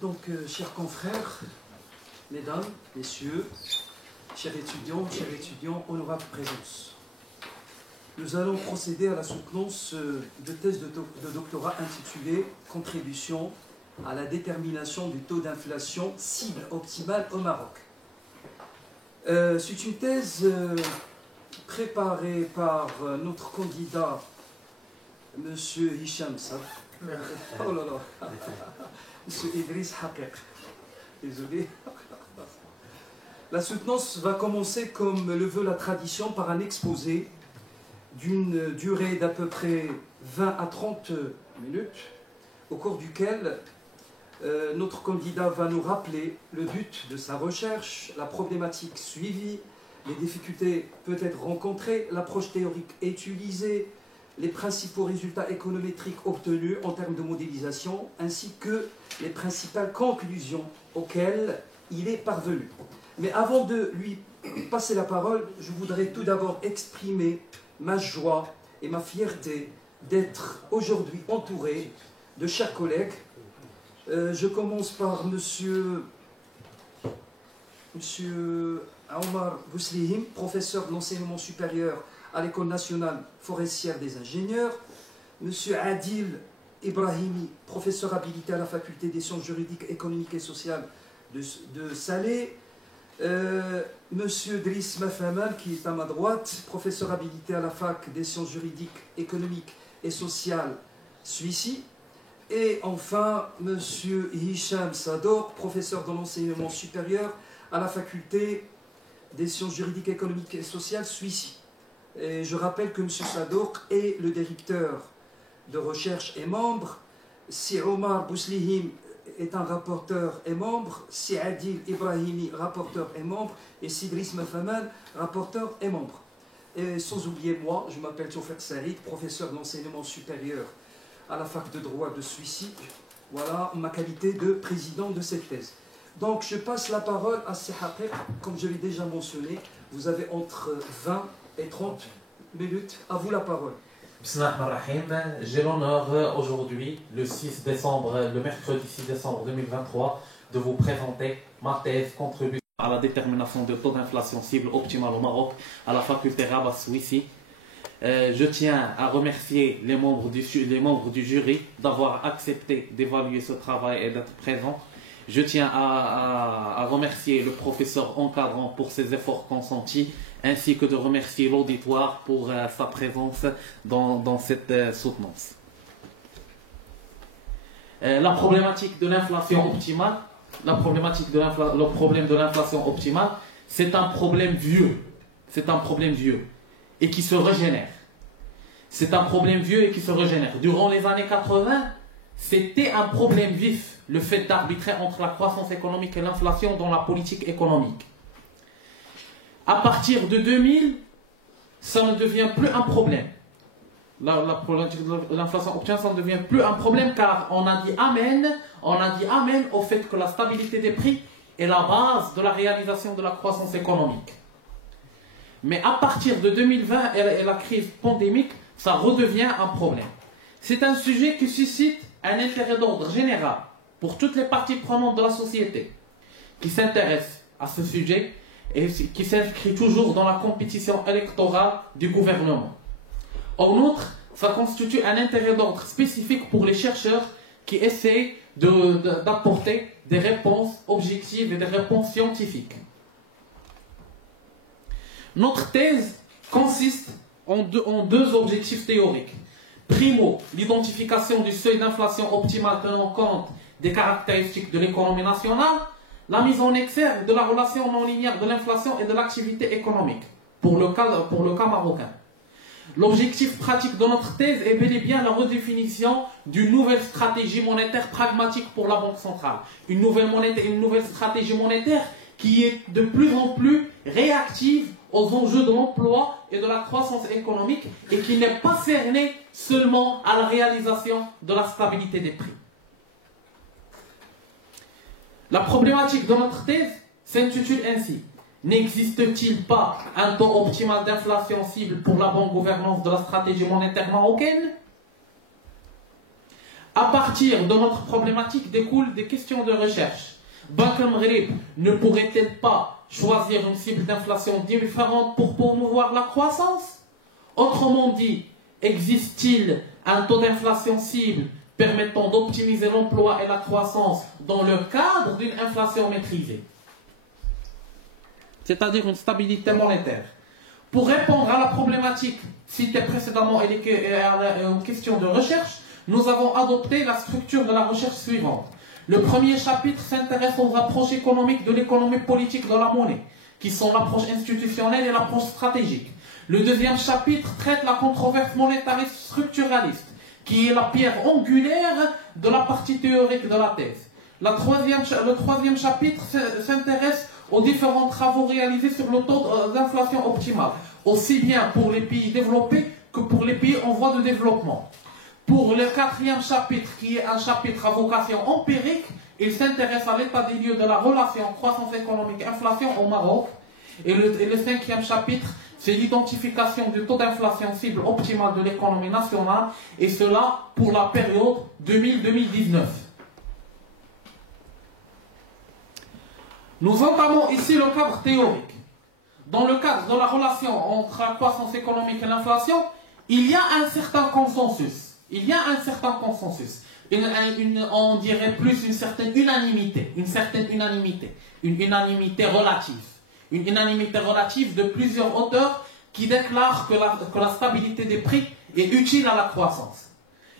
Donc, chers confrères, mesdames, messieurs, chers étudiants, honorable présence, nous allons procéder à la soutenance de thèse de doctorat intitulée « Contribution à la détermination du taux d'inflation cible optimale au Maroc ». C'est une thèse préparée par notre candidat, M. Hicham Saf. Oh là là, M. Idriss Haqiq. Désolé. La soutenance va commencer, comme le veut la tradition, par un exposé d'une durée d'à peu près 20 à 30 minutes, au cours duquel notre candidat va nous rappeler le but de sa recherche, la problématique suivie, les difficultés peut-être rencontrées, l'approche théorique utilisée, les principaux résultats économétriques obtenus en termes de modélisation, ainsi que les principales conclusions auxquelles il est parvenu. Mais avant de lui passer la parole, je voudrais tout d'abord exprimer ma joie et ma fierté d'être aujourd'hui entouré de chers collègues. Je commence par Monsieur Omar Bouslihim, professeur de l'enseignement supérieur à l'École nationale forestière des ingénieurs, Monsieur Adil Ibrahimi, professeur habilité à la faculté des sciences juridiques, économiques et sociales de Salé, Monsieur Driss Mafaman, qui est à ma droite, professeur habilité à la fac des sciences juridiques, économiques et sociales Suissi, et enfin Monsieur Hicham Sador, professeur de l'enseignement supérieur à la faculté des sciences juridiques, économiques et sociales Suissi. Et je rappelle que M. Sador est le directeur de recherche et membre, si Omar Bouslihim est un rapporteur et membre, si Adil Ibrahimi, rapporteur et membre, et si Driss Mafaman, rapporteur et membre. Et sans oublier moi, je m'appelle Tawfiq Saïd, professeur d'enseignement supérieur à la fac de droit de Suissi. Voilà ma qualité de président de cette thèse. Donc je passe la parole à Haqiq. Comme je l'ai déjà mentionné, vous avez entre 20 et 30 minutes. À vous la parole. Bismillahirrahmanirrahim. J'ai l'honneur aujourd'hui, le mercredi 6 décembre 2023, de vous présenter ma thèse Contribution à la détermination du taux d'inflation cible optimale au Maroc à la faculté Rabat Suissi. Je tiens à remercier les membres du jury d'avoir accepté d'évaluer ce travail et d'être présents. Je tiens à remercier le professeur encadrant pour ses efforts consentis, ainsi que de remercier l'auditoire pour sa présence dans cette soutenance. La problématique de l'inflation optimale, le problème de l'inflation optimale, c'est un problème vieux. C'est un problème vieux et qui se régénère. C'est un problème vieux et qui se régénère. Durant les années 80, c'était un problème vif, le fait d'arbitrer entre la croissance économique et l'inflation dans la politique économique. À partir de 2000, ça ne devient plus un problème. L'inflation optimale, ça ne devient plus un problème car on a dit amen au fait que la stabilité des prix est la base de la réalisation de la croissance économique. Mais à partir de 2020 et la crise pandémique, ça redevient un problème. C'est un sujet qui suscite un intérêt d'ordre général pour toutes les parties prenantes de la société qui s'intéressent à ce sujet et qui s'inscrit toujours dans la compétition électorale du gouvernement. En outre, ça constitue un intérêt d'ordre spécifique pour les chercheurs qui essaient d'apporter des réponses objectives et des réponses scientifiques. Notre thèse consiste en deux objectifs théoriques. Primo, l'identification du seuil d'inflation optimale tenant compte des caractéristiques de l'économie nationale, la mise en exergue de la relation non linéaire de l'inflation et de l'activité économique, pour le cas marocain. L'objectif pratique de notre thèse est bel et bien la redéfinition d'une nouvelle stratégie monétaire pragmatique pour la Banque centrale. Une nouvelle stratégie monétaire qui est de plus en plus réactive aux enjeux de l'emploi et de la croissance économique et qui n'est pas cernée seulement à la réalisation de la stabilité des prix. La problématique de notre thèse s'intitule ainsi: n'existe-t-il pas un taux optimal d'inflation cible pour la bonne gouvernance de la stratégie monétaire marocaine? À partir de notre problématique découlent des questions de recherche. Banque Maghreb ne pourrait-elle pas choisir une cible d'inflation différente pour promouvoir la croissance? Autrement dit, existe-t-il un taux d'inflation cible permettant d'optimiser l'emploi et la croissance dans le cadre d'une inflation maîtrisée, c'est-à-dire une stabilité monétaire? Pour répondre à la problématique citée précédemment et à une question de recherche, nous avons adopté la structure de la recherche suivante. Le premier chapitre s'intéresse aux approches économiques de l'économie politique de la monnaie, qui sont l'approche institutionnelle et l'approche stratégique. Le deuxième chapitre traite la controverse monétariste structuraliste, qui est la pierre angulaire de la partie théorique de la thèse. Le troisième chapitre s'intéresse aux différents travaux réalisés sur le taux d'inflation optimale, aussi bien pour les pays développés que pour les pays en voie de développement. Pour le quatrième chapitre, qui est un chapitre à vocation empirique, il s'intéresse à l'état des lieux de la relation croissance économique-inflation au Maroc. Et le cinquième chapitre, c'est l'identification du taux d'inflation cible optimale de l'économie nationale, et cela pour la période 2000-2019. Nous entamons ici le cadre théorique. Dans le cadre de la relation entre la croissance économique et l'inflation, il y a un certain consensus. On dirait plus une certaine unanimité. Une unanimité relative de plusieurs auteurs qui déclarent que la stabilité des prix est utile à la croissance.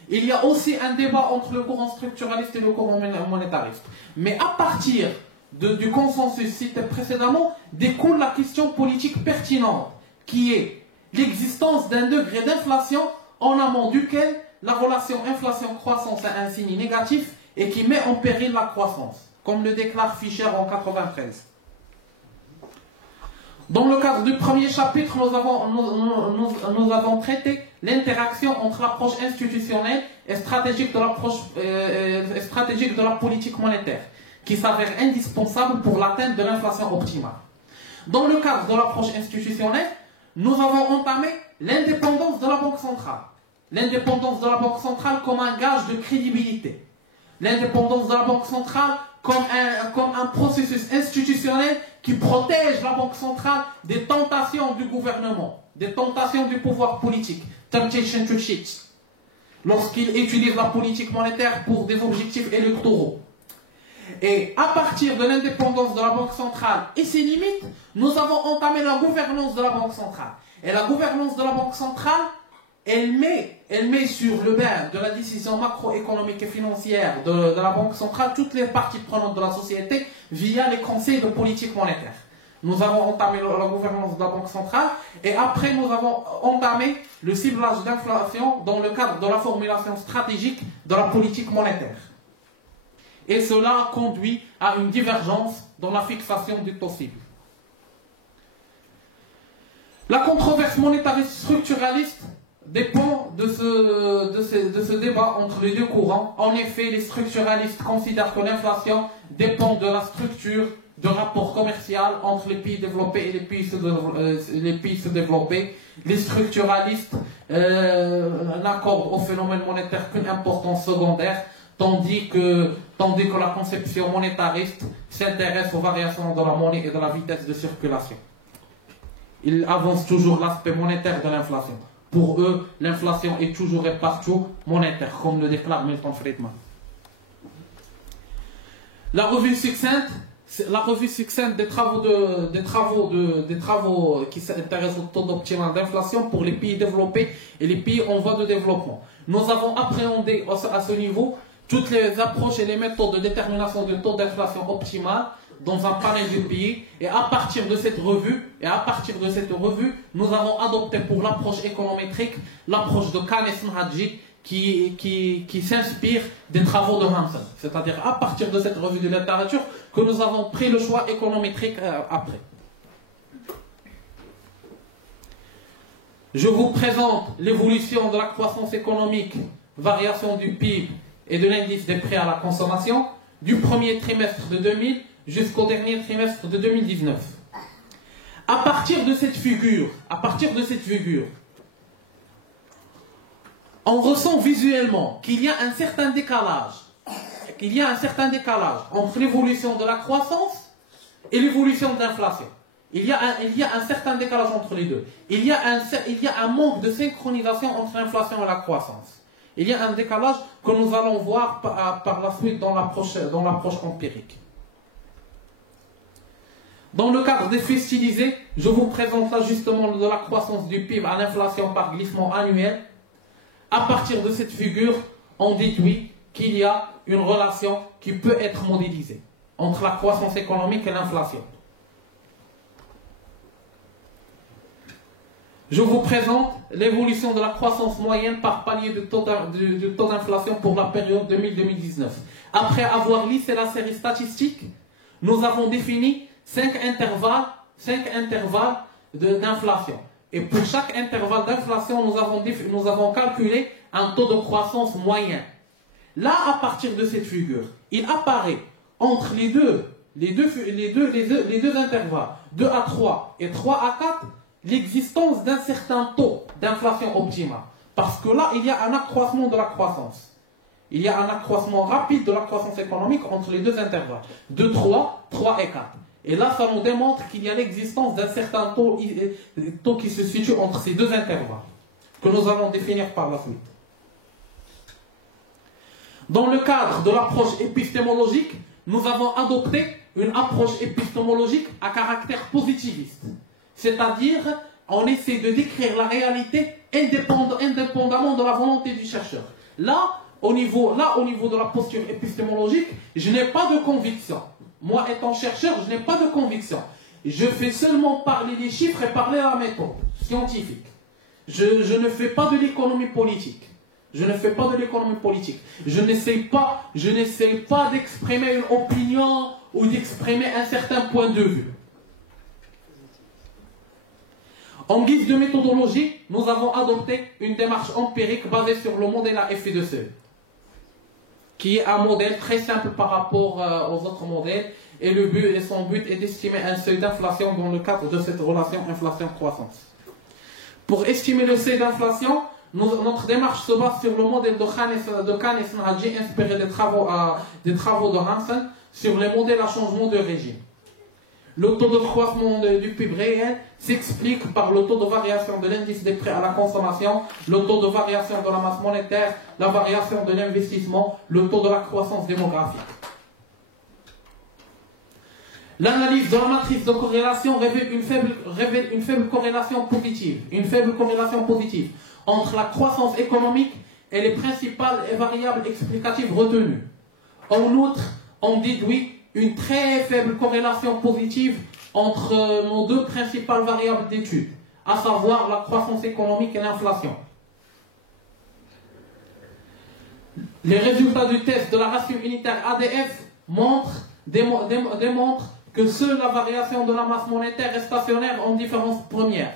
Il y a aussi un débat entre le courant structuraliste et le courant monétariste. Mais à partir du consensus cité précédemment, découle la question politique pertinente, qui est l'existence d'un degré d'inflation en amont duquel la relation inflation-croissance a un signe négatif et qui met en péril la croissance, comme le déclare Fischer en 1993. Dans le cadre du premier chapitre, nous avons traité l'interaction entre l'approche institutionnelle et stratégique de la politique monétaire, qui s'avère indispensable pour l'atteinte de l'inflation optimale. Dans le cadre de l'approche institutionnelle, nous avons entamé l'indépendance de la Banque centrale. L'indépendance de la Banque centrale comme un gage de crédibilité. L'indépendance de la Banque centrale comme un processus institutionnel qui protège la Banque centrale des tentations du gouvernement, des tentations du pouvoir politique. Temptation to cheat. Lorsqu'il utilise la politique monétaire pour des objectifs électoraux. Et à partir de l'indépendance de la Banque centrale et ses limites, nous avons entamé la gouvernance de la Banque centrale. Et la gouvernance de la Banque centrale, elle met sur le bain de la décision macroéconomique et financière de la Banque centrale toutes les parties prenantes de la société via les conseils de politique monétaire. Nous avons entamé la gouvernance de la Banque centrale et après nous avons entamé le ciblage d'inflation dans le cadre de la formulation stratégique de la politique monétaire. Et cela conduit à une divergence dans la fixation du taux cible. La controverse monétariste structuraliste dépend de ce débat entre les deux courants. En effet, les structuralistes considèrent que l'inflation dépend de la structure de rapport commercial entre les pays développés et les pays sous-développés. Les structuralistes n'accordent au phénomène monétaire qu'une importance secondaire, tandis que la conception monétariste s'intéresse aux variations de la monnaie et de la vitesse de circulation. Ils avancent toujours l'aspect monétaire de l'inflation. Pour eux, l'inflation est toujours et partout monétaire, comme le déclare Milton Friedman. La revue succincte des travaux qui s'intéressent au taux optimal d'inflation pour les pays développés et les pays en voie de développement. Nous avons appréhendé à ce niveau toutes les approches et les méthodes de détermination du taux d'inflation optimal dans un panel de pays, et à partir de cette revue, nous avons adopté pour l'approche économétrique l'approche de Keynes-Hadji qui s'inspire des travaux de Hansen. C'est-à-dire à partir de cette revue de littérature que nous avons pris le choix économétrique après. Je vous présente l'évolution de la croissance économique, variation du PIB et de l'indice des prix à la consommation du premier trimestre de 2000 jusqu'au dernier trimestre de 2019. À partir de cette figure, on ressent visuellement qu'il y a un certain décalage. Entre l'évolution de la croissance et l'évolution de l'inflation. Il y a un certain décalage entre les deux. Il y a un manque de synchronisation entre l'inflation et la croissance. Il y a un décalage que nous allons voir par la suite dans l'approche empirique. Dans le cadre des faits stylisés, je vous présente l'ajustement de la croissance du PIB à l'inflation par glissement annuel. À partir de cette figure, on déduit qu'il y a une relation qui peut être modélisée entre la croissance économique et l'inflation. Je vous présente l'évolution de la croissance moyenne par palier de taux d'inflation pour la période 2000-2019. Après avoir lissé la série statistique, nous avons défini 5 intervalles d'inflation. Et pour chaque intervalle d'inflation, nous avons calculé un taux de croissance moyen. Là, à partir de cette figure, il apparaît entre les deux intervalles, 2 à 3 et 3 à 4, l'existence d'un certain taux d'inflation optimale. Parce que là, il y a un accroissement de la croissance. Il y a un accroissement rapide de la croissance économique entre les deux intervalles. 2, 3, 3 et 4. Et là, ça nous démontre qu'il y a l'existence d'un certain taux qui se situe entre ces deux intervalles, que nous allons définir par la suite. Dans le cadre de l'approche épistémologique, nous avons adopté une approche épistémologique à caractère positiviste. C'est-à-dire, on essaie de décrire la réalité indépendamment de la volonté du chercheur. Là, au niveau de la posture épistémologique, je n'ai pas de conviction. Moi, étant chercheur, je n'ai pas de conviction. Je fais seulement parler les chiffres et parler la méthode scientifique. Je ne fais pas de l'économie politique. Je n'essaie pas d'exprimer une opinion ou d'exprimer un certain point de vue. En guise de méthodologie, nous avons adopté une démarche empirique basée sur le modèle à effet de seuil, qui est un modèle très simple par rapport aux autres modèles, et son but est d'estimer un seuil d'inflation dans le cadre de cette relation inflation-croissance. Pour estimer le seuil d'inflation, notre démarche se base sur le modèle de Khan et Snadji, inspiré des travaux de Hansen, sur les modèles à changement de régime. Le taux de croissance du PIB réel s'explique par le taux de variation de l'indice des prix à la consommation, le taux de variation de la masse monétaire, la variation de l'investissement, le taux de la croissance démographique. L'analyse de la matrice de corrélation révèle une faible corrélation positive entre la croissance économique et les principales variables explicatives retenues. En outre, on déduit une très faible corrélation positive entre nos deux principales variables d'étude, à savoir la croissance économique et l'inflation. Les résultats du test de la ratio unitaire ADF démontrent que seule la variation de la masse monétaire est stationnaire en différence première.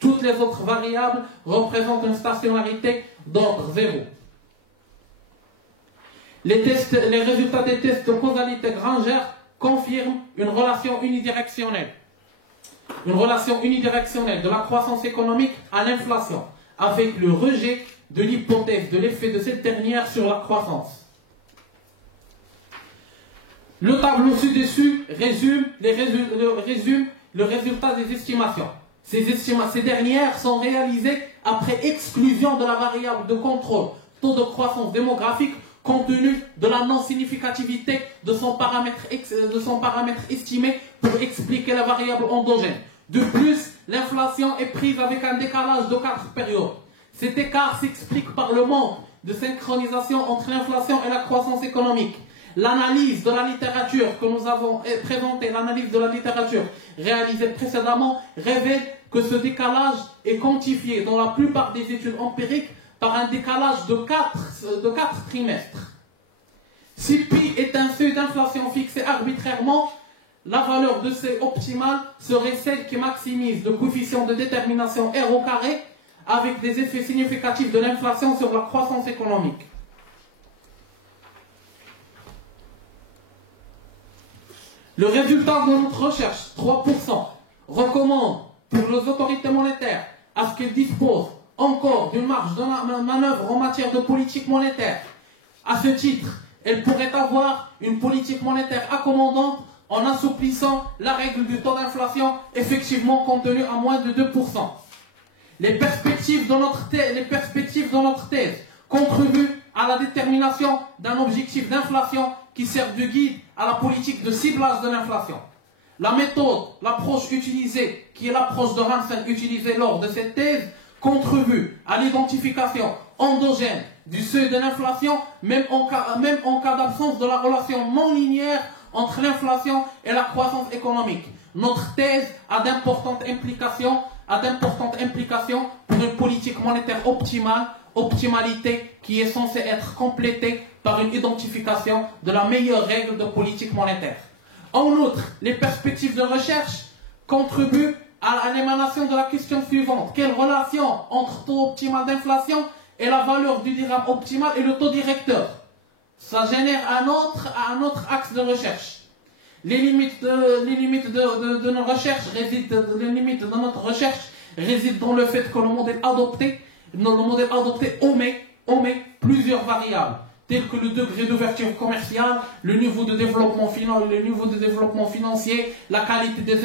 Toutes les autres variables représentent une stationnarité d'ordre 0. Les résultats des tests de causalité Granger confirment une relation unidirectionnelle. Une relation unidirectionnelle de la croissance économique à l'inflation, avec le rejet de l'hypothèse de l'effet de cette dernière sur la croissance. Le tableau ci-dessus résume le résultat des estimations. Ces dernières sont réalisées après exclusion de la variable de contrôle, taux de croissance démographique, compte tenu de la non-significativité de son paramètre estimé pour expliquer la variable endogène. De plus, l'inflation est prise avec un décalage de 4 périodes. Cet écart s'explique par le manque de synchronisation entre l'inflation et la croissance économique. L'analyse de la littérature que nous avons présentée, l'analyse de la littérature réalisée précédemment, révèle que ce décalage est quantifié dans la plupart des études empiriques par un décalage de 4 trimestres. Si pi est un seuil d'inflation fixé arbitrairement, la valeur de seuil optimale serait celle qui maximise le coefficient de détermination R au carré avec des effets significatifs de l'inflation sur la croissance économique. Le résultat de notre recherche, 3%, recommande pour les autorités monétaires à ce qu'elles disposent encore d'une marge de manœuvre en matière de politique monétaire. À ce titre, elle pourrait avoir une politique monétaire accommodante en assouplissant la règle du taux d'inflation effectivement contenu à moins de 2%. Les perspectives de notre thèse contribuent à la détermination d'un objectif d'inflation qui sert de guide à la politique de ciblage de l'inflation. La méthode, l'approche utilisée, qui est l'approche de Hansen utilisée lors de cette thèse, contribue à l'identification endogène du seuil de l'inflation, même en cas d'absence de la relation non linéaire entre l'inflation et la croissance économique. Notre thèse a d'importantes implications pour une politique monétaire optimalité qui est censée être complétée par une identification de la meilleure règle de politique monétaire. En outre, les perspectives de recherche contribuent à l'émanation de la question suivante. Quelle relation entre taux optimal d'inflation et la valeur du dirham optimal et le taux directeur? Ça génère un autre axe de recherche. Les limites de notre recherche résident dans le fait que le modèle adopté omet plusieurs variables, telles que le degré d'ouverture commerciale, le niveau de développement financier, la qualité des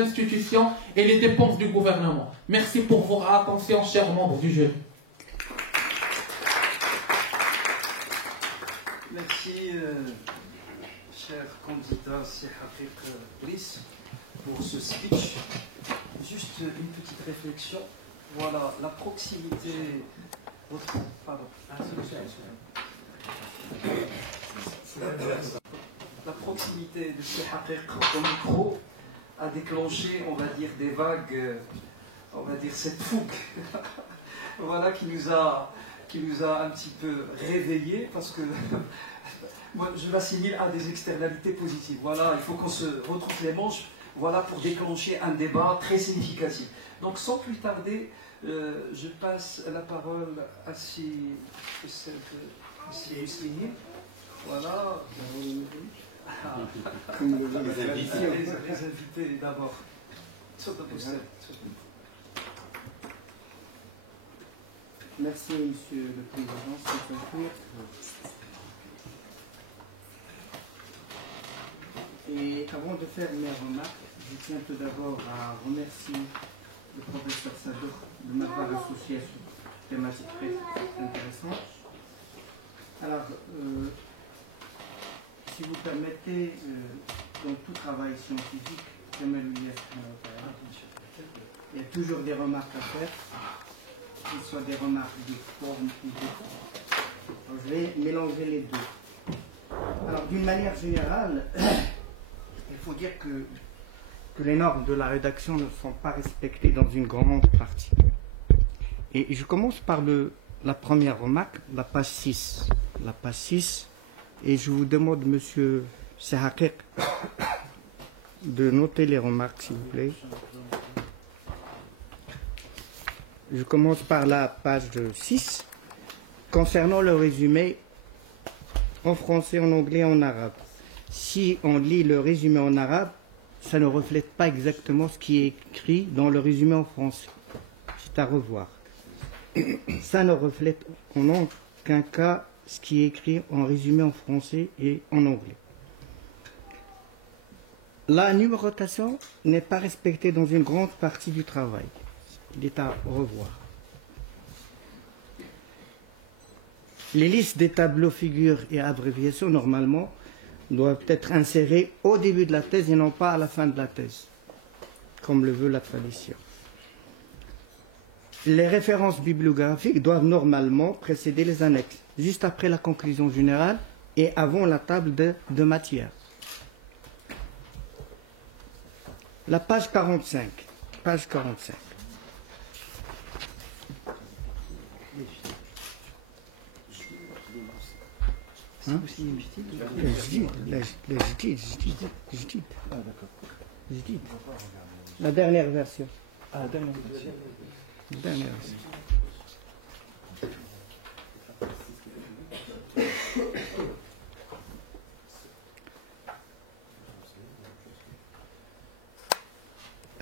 institutions et les dépenses du gouvernement. Merci pour votre attention, chers membres du jury. Merci, cher candidat Sehaqiq Brice, pour ce speech. Juste une petite réflexion. Voilà, la proximité. La proximité de Sehaqiq au micro a déclenché, on va dire, des vagues, on va dire cette fougue, voilà, qui nous a un petit peu réveillés, parce que moi je l'assimile à des externalités positives. Voilà, il faut qu'on se retrouve les manches, voilà, pour déclencher un débat très significatif. Donc sans plus tarder, je passe la parole à Muslimine. Voilà. Les invités d'abord. Merci, Monsieur le Président. Et avant de faire mes remarques, je tiens tout d'abord à remercier le professeur Sadouk de m'avoir associé à cette thématique très intéressante. Alors, si vous permettez, dans tout travail scientifique, il y a toujours des remarques à faire, que ce soit des remarques de forme ou de fond. Alors, je vais mélanger les deux. Alors, d'une manière générale, il faut dire que les normes de la rédaction ne sont pas respectées dans une grande partie. Et je commence par la première remarque, la page 6. La page 6, et je vous demande, Monsieur Sehaqiq, de noter les remarques, s'il vous plaît. Je commence par la page 6, concernant le résumé en français, en anglais et en arabe. Si on lit le résumé en arabe, ça ne reflète pas exactement ce qui est écrit dans le résumé en français. C'est à revoir. Ça ne reflète en aucun cas ce qui est écrit en résumé en français et en anglais. La numérotation n'est pas respectée dans une grande partie du travail. Il est à revoir. Les listes des tableaux, figures et abréviations, normalement, doivent être insérées au début de la thèse et non pas à la fin de la thèse, comme le veut la tradition. Les références bibliographiques doivent normalement précéder les annexes, juste après la conclusion générale et avant la table de matière. La page 45. Page 45. Hein? La dernière version. Ah, la dernière version. La dernière version.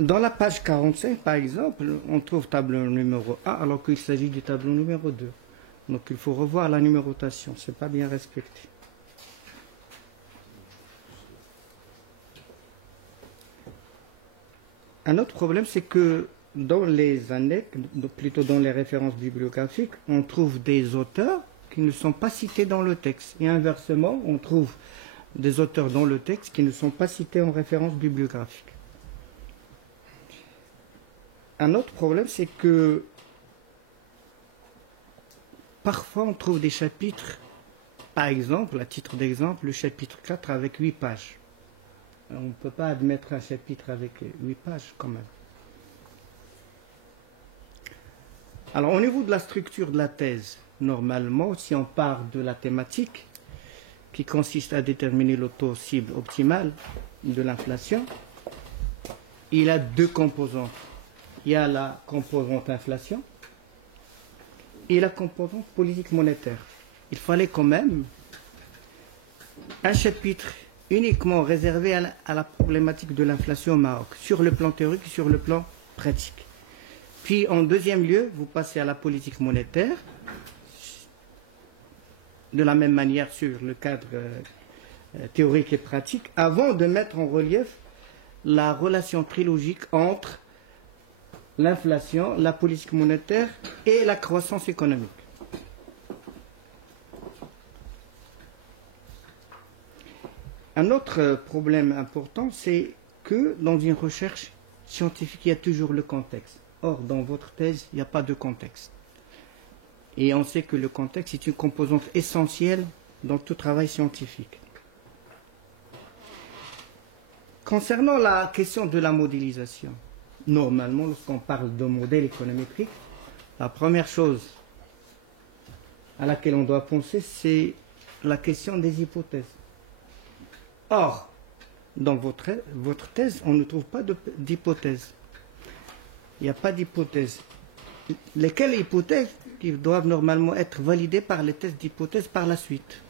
Dans la page 45, par exemple, on trouve tableau numéro 1 alors qu'il s'agit du tableau numéro 2. Donc il faut revoir la numérotation, ce n'est pas bien respecté. Un autre problème, c'est que dans les annexes, plutôt dans les références bibliographiques, on trouve des auteurs qui ne sont pas cités dans le texte. Et inversement, on trouve des auteurs dans le texte qui ne sont pas cités en référence bibliographique. Un autre problème, c'est que parfois on trouve des chapitres, par exemple, à titre d'exemple, le chapitre 4 avec 8 pages. On ne peut pas admettre un chapitre avec 8 pages quand même. Alors au niveau de la structure de la thèse, normalement, si on part de la thématique, qui consiste à déterminer le taux cible optimal de l'inflation, il a deux composantes. Il y a la composante inflation et la composante politique monétaire. Il fallait quand même un chapitre uniquement réservé à la problématique de l'inflation au Maroc, sur le plan théorique et sur le plan pratique. Puis en deuxième lieu, vous passez à la politique monétaire, de la même manière sur le cadre théorique et pratique, avant de mettre en relief la relation trilogique entre l'inflation, la politique monétaire et la croissance économique. Un autre problème important, c'est que dans une recherche scientifique, il y a toujours le contexte. Or, dans votre thèse, il n'y a pas de contexte. Et on sait que le contexte est une composante essentielle dans tout travail scientifique. Concernant la question de la modélisation, normalement, lorsqu'on parle de modèle économétrique, la première chose à laquelle on doit penser, c'est la question des hypothèses. Or, dans votre thèse, on ne trouve pas d'hypothèse. Il n'y a pas d'hypothèse. Lesquelles hypothèses qui doivent normalement être validées par les tests d'hypothèse par la suite.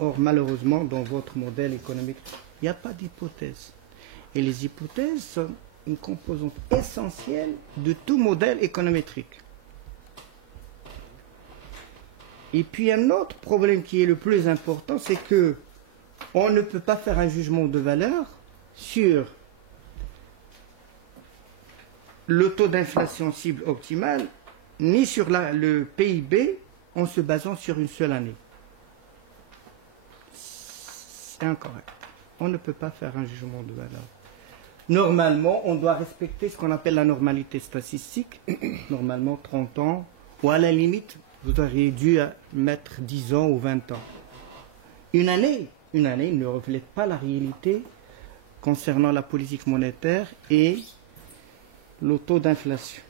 Or, malheureusement, dans votre modèle économique, il n'y a pas d'hypothèse. Et les hypothèses sont une composante essentielle de tout modèle économétrique. Et puis un autre problème qui est le plus important, c'est que on ne peut pas faire un jugement de valeur sur le taux d'inflation cible optimale, ni sur le PIB en se basant sur une seule année. C'est incorrect. On ne peut pas faire un jugement de valeur. Normalement, on doit respecter ce qu'on appelle la normalité statistique, normalement 30 ans, ou à la limite, vous auriez dû mettre 10 ans ou 20 ans. Une année ne reflète pas la réalité concernant la politique monétaire et le taux d'inflation.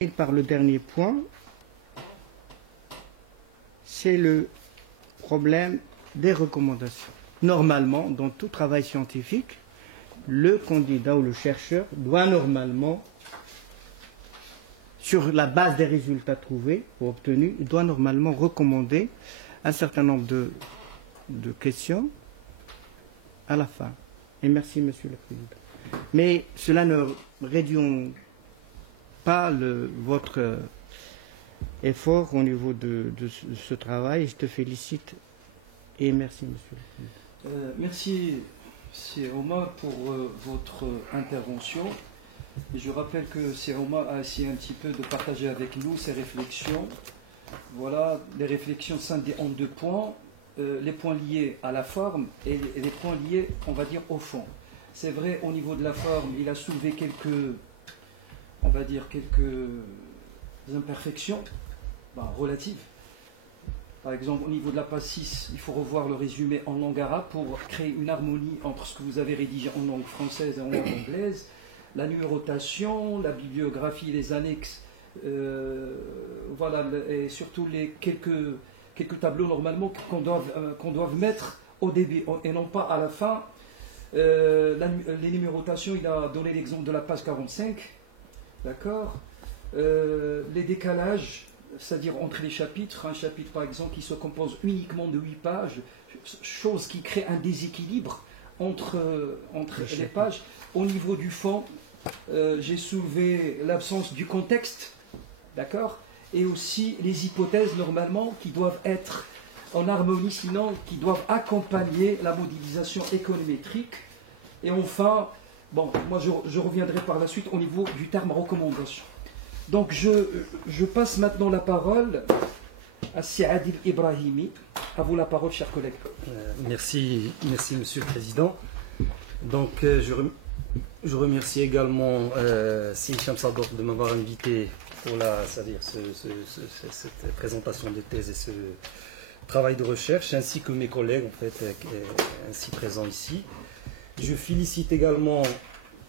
Et par le dernier point, c'est le problème des recommandations. Normalement, dans tout travail scientifique, le candidat ou le chercheur doit normalement, sur la base des résultats trouvés ou obtenus, il doit normalement recommander un certain nombre de questions à la fin. Et merci, Monsieur le Président. Mais cela ne réduit pas votre effort au niveau de ce travail. Je te félicite et merci, Monsieur le Président. Merci, Omar, pour votre intervention. Et je rappelle que Omar a essayé un petit peu de partager avec nous ses réflexions. Voilà, les réflexions scindées en deux points, les points liés à la forme et les points liés, on va dire, au fond. C'est vrai, au niveau de la forme, il a soulevé quelques imperfections relatives. Par exemple, au niveau de la page 6, il faut revoir le résumé en langue arabe pour créer une harmonie entre ce que vous avez rédigé en langue française et en langue anglaise. La numérotation, la bibliographie, les annexes, voilà, et surtout les quelques tableaux normalement qu'on doit mettre au début et non pas à la fin. Les numérotations, il a donné l'exemple de la page 45, d'accord. Les décalages, c'est-à-dire entre les chapitres, un chapitre par exemple qui se compose uniquement de 8 pages, chose qui crée un déséquilibre entre les pages. Au niveau du fond, j'ai soulevé l'absence du contexte, d'accord, et aussi les hypothèses normalement qui doivent être en harmonie, sinon qui doivent accompagner la modélisation économétrique. Et enfin, bon, moi je reviendrai par la suite au niveau du terme recommandation. Donc je passe maintenant la parole à Si Adil Ibrahimi. À vous la parole, chers collègues. Merci, Monsieur le Président. Donc je remercie également Sicham Sador de m'avoir invité pour cette présentation de thèse et ce travail de recherche, ainsi que mes collègues en fait, ainsi présents ici. Je félicite également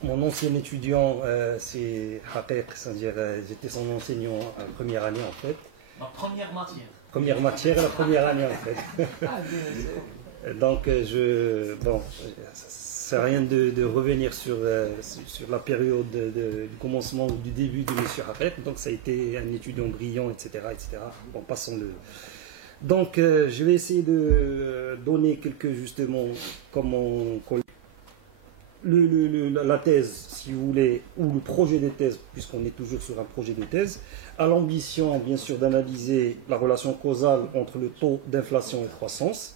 mon ancien étudiant, c'est Haqiq, c'est-à-dire j'étais son enseignant à la première année en fait. La première matière. Première matière, la première année en fait. Donc ça sert à rien de revenir sur la période du commencement ou du début de M. Haqiq. Donc ça a été un étudiant brillant, etc. Bon, passons-le. Donc je vais essayer de donner quelques, justement, comment la thèse, si vous voulez, ou le projet de thèse, puisqu'on est toujours sur un projet de thèse, a l'ambition, bien sûr, d'analyser la relation causale entre le taux d'inflation et croissance,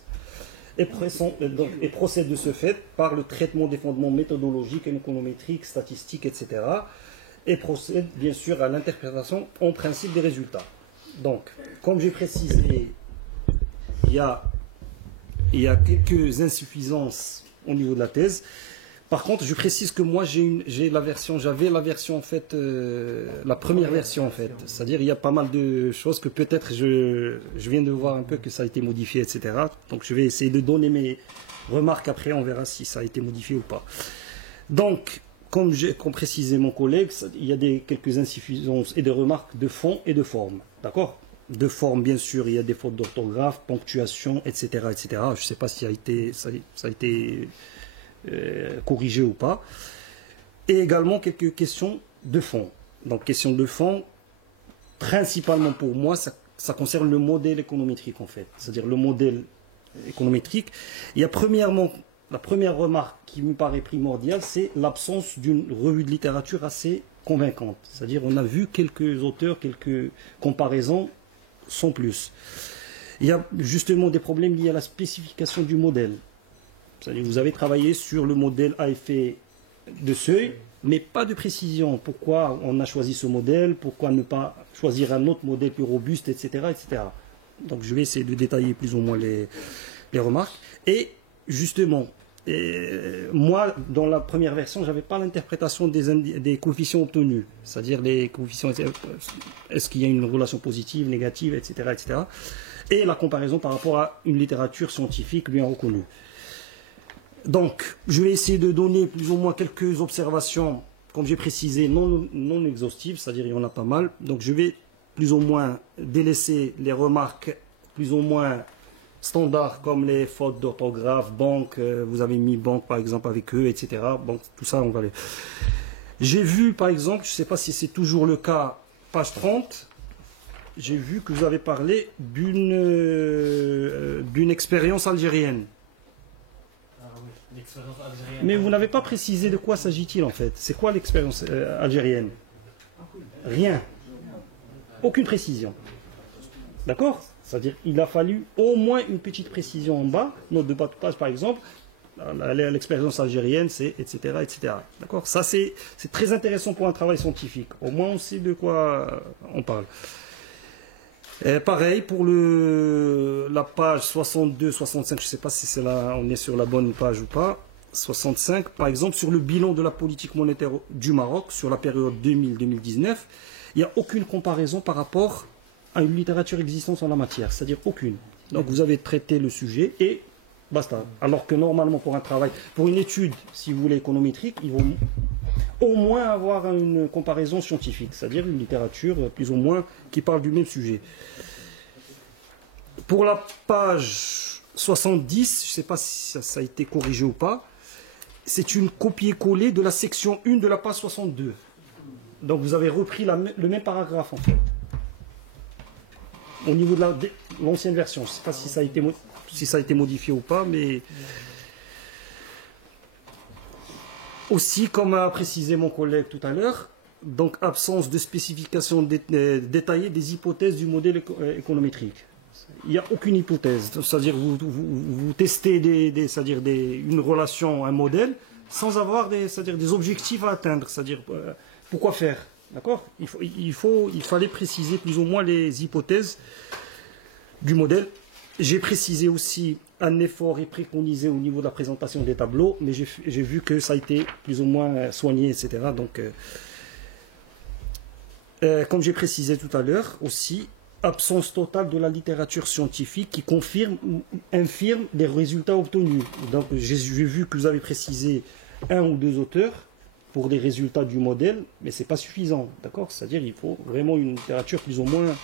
et procède de ce fait par le traitement des fondements méthodologiques, économétriques, statistiques, etc., et procède, bien sûr, à l'interprétation en principe des résultats. Donc, comme j'ai précisé, il y a quelques insuffisances au niveau de la thèse. Par contre, je précise que moi, j'avais la version en fait, la première version en fait. C'est-à-dire, il y a pas mal de choses que peut-être je viens de voir un peu que ça a été modifié, etc. Donc, je vais essayer de donner mes remarques après, on verra si ça a été modifié ou pas. Donc, comme précisait mon collègue, il y a quelques insuffisances et des remarques de fond et de forme. D'accord ? De forme, bien sûr, il y a des fautes d'orthographe, ponctuation, etc., etc. Je ne sais pas si ça a été corrigé ou pas. Et également quelques questions de fond. Donc, questions de fond, principalement pour moi, ça concerne le modèle économétrique, en fait. C'est-à-dire le modèle économétrique. Il y a premièrement, la première remarque qui me paraît primordiale, c'est l'absence d'une revue de littérature assez convaincante. C'est-à-dire, on a vu quelques auteurs, quelques comparaisons, sans plus. Il y a justement des problèmes liés à la spécification du modèle. C'est-à-dire, vous avez travaillé sur le modèle à effet de seuil, mais pas de précision. Pourquoi on a choisi ce modèle, pourquoi ne pas choisir un autre modèle plus robuste, etc., etc. Donc, je vais essayer de détailler plus ou moins les remarques. Et justement, moi, dans la première version, je n'avais pas l'interprétation des coefficients obtenus. C'est-à-dire les coefficients, est-ce qu'il y a une relation positive, négative, etc., etc. Et la comparaison par rapport à une littérature scientifique bien reconnue. Donc, je vais essayer de donner plus ou moins quelques observations, comme j'ai précisé, non exhaustives, c'est-à-dire il y en a pas mal. Donc, je vais plus ou moins délaisser les remarques plus ou moins standards, comme les fautes d'orthographe, banque, vous avez mis banque par exemple avec eux, etc. Bon, tout ça, on va aller. J'ai vu par exemple, je ne sais pas si c'est toujours le cas, page 30, j'ai vu que vous avez parlé d'une expérience algérienne. Mais vous n'avez pas précisé de quoi s'agit-il en fait. C'est quoi l'expérience algérienne? Rien. Aucune précision. D'accord? C'est-à-dire qu'il a fallu au moins une petite précision en bas. Note de bas de page par exemple. L'expérience algérienne, c'est etc. etc. D'accord? Ça c'est très intéressant pour un travail scientifique. Au moins on sait de quoi on parle. Pareil pour la page 62-65, je ne sais pas si c'est là, on est sur la bonne page ou pas. 65, par exemple, sur le bilan de la politique monétaire du Maroc sur la période 2000-2019, il n'y a aucune comparaison par rapport à une littérature existante en la matière, c'est-à-dire aucune. Donc vous avez traité le sujet et basta. Alors que normalement pour un travail, pour une étude, si vous voulez, économétrique, il vaut au moins avoir une comparaison scientifique, c'est-à-dire une littérature plus ou moins qui parle du même sujet. Pour la page 70, je ne sais pas si ça a été corrigé ou pas, c'est une copier-coller de la section 1 de la page 62. Donc vous avez repris le même paragraphe en fait. Au niveau de l'ancienne version, je ne sais pas si ça a été modifié ou pas, mais Aussi, comme a précisé mon collègue tout à l'heure, donc absence de spécification détaillée des hypothèses du modèle économétrique. Il n'y a aucune hypothèse, c'est-à-dire vous testez une relation, un modèle, sans avoir des objectifs à atteindre, c'est-à-dire pourquoi faire, d'accord? Il fallait préciser plus ou moins les hypothèses du modèle. J'ai précisé aussi un effort est préconisé au niveau de la présentation des tableaux, mais j'ai vu que ça a été plus ou moins soigné, etc. Donc, comme j'ai précisé tout à l'heure aussi, absence totale de la littérature scientifique qui confirme ou infirme les résultats obtenus. Donc, j'ai vu que vous avez précisé un ou deux auteurs pour les résultats du modèle, mais ce n'est pas suffisant, d'accord? C'est-à-dire qu'il faut vraiment une littérature plus ou moins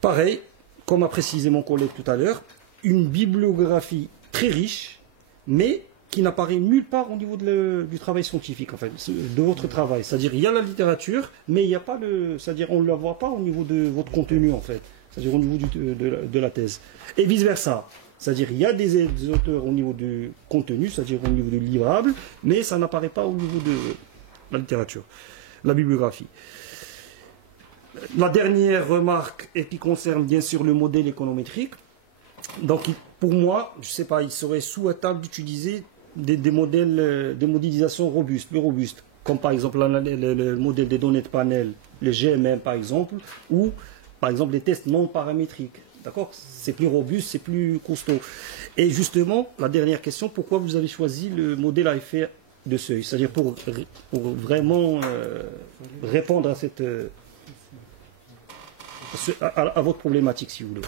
pareil, comme a précisé mon collègue tout à l'heure, une bibliographie très riche, mais qui n'apparaît nulle part au niveau du travail scientifique, en fait, de votre travail. C'est-à-dire il y a la littérature, mais il n'y a pas c'est-à-dire on ne la voit pas au niveau de votre contenu, en fait, c'est-à-dire au niveau de la thèse. Et vice-versa. C'est-à-dire il y a des auteurs au niveau du contenu, c'est-à-dire au niveau du livrable, mais ça n'apparaît pas au niveau de la littérature, la bibliographie. La dernière remarque, et qui concerne bien sûr le modèle économétrique. Donc pour moi, je ne sais pas, il serait souhaitable d'utiliser des modèles, des modélisations robustes, plus robustes, comme par exemple le modèle des données de panel, les GMM par exemple, ou par exemple les tests non paramétriques. D'accord? C'est plus robuste, c'est plus costaud. Et justement, la dernière question, pourquoi vous avez choisi le modèle à effet de seuil? C'est-à-dire pour vraiment répondre à votre problématique, si vous voulez.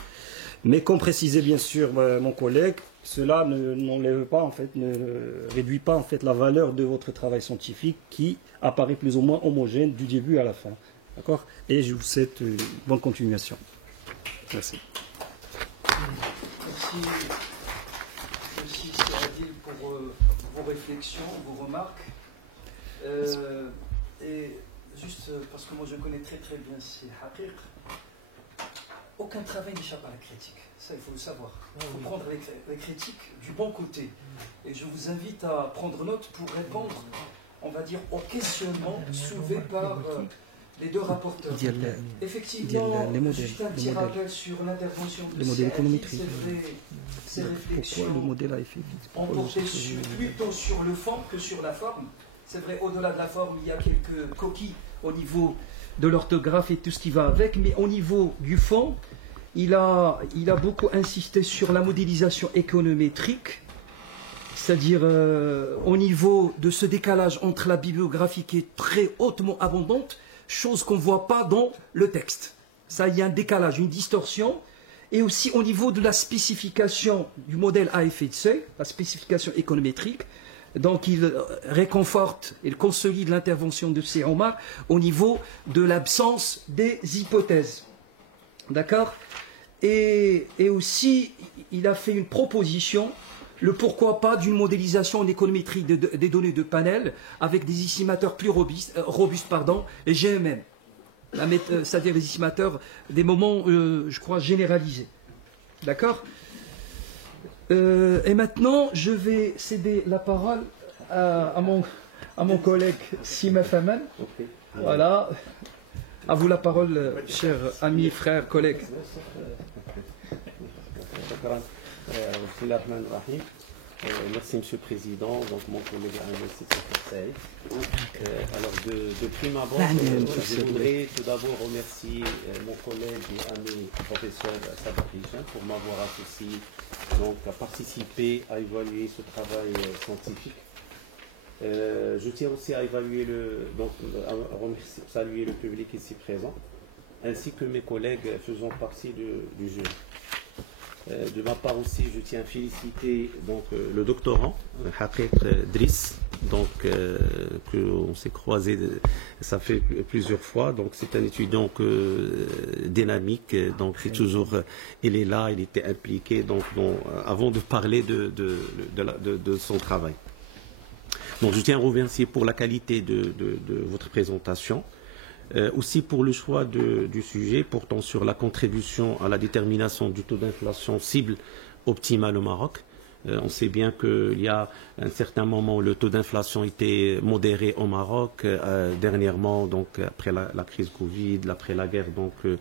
Mais comme précisé bien sûr mon collègue, cela n'enlève pas, en fait, ne réduit pas en fait la valeur de votre travail scientifique qui apparaît plus ou moins homogène du début à la fin. D'accord? Et je vous souhaite une bonne continuation. Merci. Merci Adil pour vos réflexions, vos remarques. Et juste parce que moi je connais très très bien ces haqiq, aucun travail n'échappe à la critique. Ça, il faut le savoir. Il faut prendre les critiques du bon côté. Et je vous invite à prendre note pour répondre, on va dire, aux questionnements soulevés par les deux rapporteurs. Effectivement, juste un petit rappel sur l'intervention de modèle économétrique. C'est vrai, ces réflexions pourquoi le modèle a effet ont porté plutôt sur le fond que sur la forme. C'est vrai, au-delà de la forme, il y a quelques coquilles au niveau de l'orthographe et tout ce qui va avec, mais au niveau du fond, il a beaucoup insisté sur la modélisation économétrique, c'est-à-dire au niveau de ce décalage entre la bibliographie qui est très hautement abondante, chose qu'on ne voit pas dans le texte. Ça, il y a un décalage, une distorsion, et aussi au niveau de la spécification du modèle à effet de seuil, la spécification économétrique. Donc il réconforte, il consolide l'intervention de C. Omar au niveau de l'absence des hypothèses. D'accord? Et aussi, il a fait une proposition, le pourquoi pas d'une modélisation en économétrie des données de panel avec des estimateurs plus robustes, et GMM. C'est-à-dire les estimateurs des moments, je crois, généralisés. D'accord? Et maintenant, je vais céder la parole à mon collègue Sima Faman. Okay. Voilà. À vous la parole, cher ami, frère, collègue. Merci, Monsieur le Président. Donc, mon collègue Ahmed. Alors, de prime abord, je voudrais tout d'abord remercier mon collègue et ami professeur Sabah Hichem pour m'avoir associé donc, à participer à évaluer ce travail scientifique. Je tiens aussi à évaluer saluer le public ici présent, ainsi que mes collègues faisant partie du jury. De ma part aussi, je tiens à féliciter donc, le doctorant, Haqiq Driss, donc qu'on s'est croisé, ça fait plusieurs fois. Donc c'est un étudiant dynamique, donc c'est toujours, il est là, il était impliqué. Donc avant de parler de son travail. Donc je tiens à remercier pour la qualité de votre présentation. Aussi pour le choix du sujet portant sur la contribution à la détermination du taux d'inflation cible optimale au Maroc. On sait bien qu'il y a un certain moment où le taux d'inflation était modéré au Maroc, dernièrement, donc après la crise Covid, après la guerre de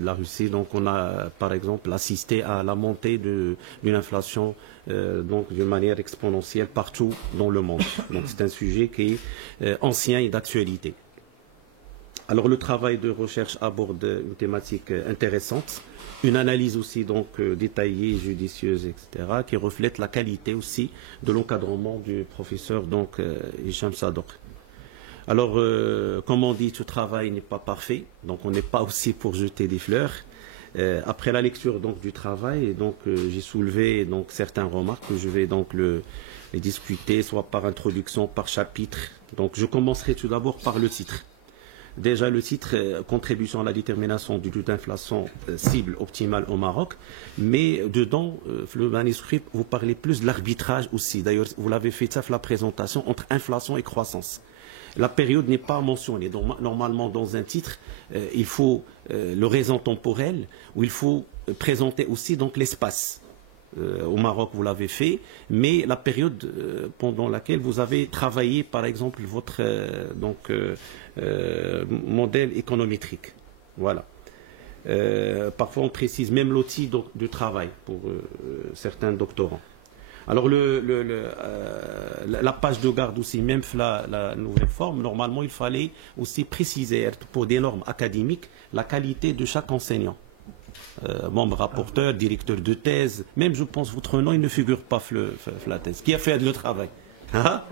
la Russie. Donc on a par exemple assisté à la montée d'une inflation donc d'une manière exponentielle partout dans le monde. Donc c'est un sujet qui est ancien et d'actualité. Alors le travail de recherche aborde une thématique intéressante, une analyse aussi donc détaillée, judicieuse, etc., qui reflète la qualité aussi de l'encadrement du professeur donc Hicham Sadok. Alors, comme on dit, ce travail n'est pas parfait, donc on n'est pas aussi pour jeter des fleurs. Après la lecture donc du travail, donc j'ai soulevé donc certaines remarques que je vais donc les discuter, soit par introduction, par chapitre. Donc je commencerai tout d'abord par le titre. Déjà le titre, contribution à la détermination du taux d'inflation cible optimale au Maroc, mais dedans, le manuscrit, vous parlez plus de l'arbitrage aussi. D'ailleurs, vous l'avez fait ça, la présentation entre inflation et croissance. La période n'est pas mentionnée. Donc, normalement, dans un titre, il faut l'horizon temporel, où il faut présenter aussi donc l'espace. Au Maroc, vous l'avez fait, mais la période pendant laquelle vous avez travaillé, par exemple, votre modèle économétrique. Voilà. Parfois, on précise même l'outil de travail pour certains doctorants. Alors, la page de garde aussi, même la nouvelle forme, normalement, il fallait aussi préciser, pour des normes académiques, la qualité de chaque enseignant. Membre rapporteur, directeur de thèse, même je pense votre nom, il ne figure pas la thèse. Qui a fait le travail? Ah,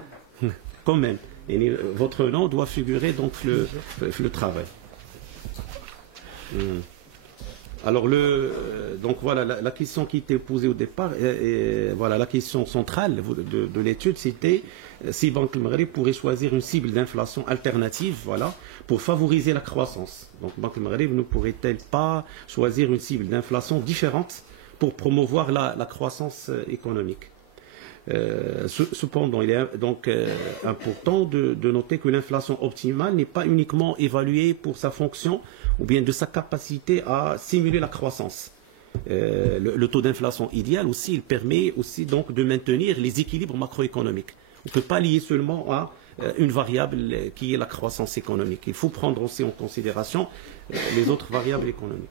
quand même. Et votre nom doit figurer donc le travail. Alors donc voilà la question qui était posée au départ, et voilà la question centrale de l'étude, c'était si Banque El Maghreb pourrait choisir une cible d'inflation alternative, voilà, pour favoriser la croissance. Donc Banque El Maghreb ne pourrait-elle pas choisir une cible d'inflation différente pour promouvoir la croissance économique? Cependant, il est donc important de noter que l'inflation optimale n'est pas uniquement évaluée pour sa fonction ou bien de sa capacité à simuler la croissance. Le taux d'inflation idéal aussi, il permet aussi donc de maintenir les équilibres macroéconomiques. On ne peut pas lier seulement à une variable qui est la croissance économique. Il faut prendre aussi en considération les autres variables économiques.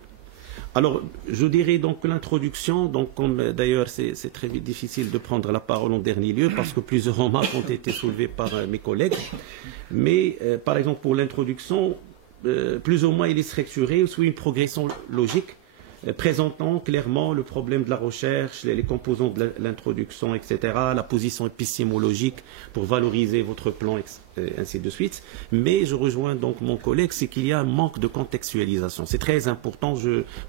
Alors, je dirais donc que l'introduction, donc comme d'ailleurs c'est très difficile de prendre la parole en dernier lieu parce que plusieurs remarques ont été soulevées par mes collègues, mais par exemple pour l'introduction, plus ou moins il est structuré sous une progression logique, présentant clairement le problème de la recherche, les composants de l'introduction, etc., la position épistémologique pour valoriser votre plan, ainsi de suite. Mais je rejoins donc mon collègue, c'est qu'il y a un manque de contextualisation. C'est très important,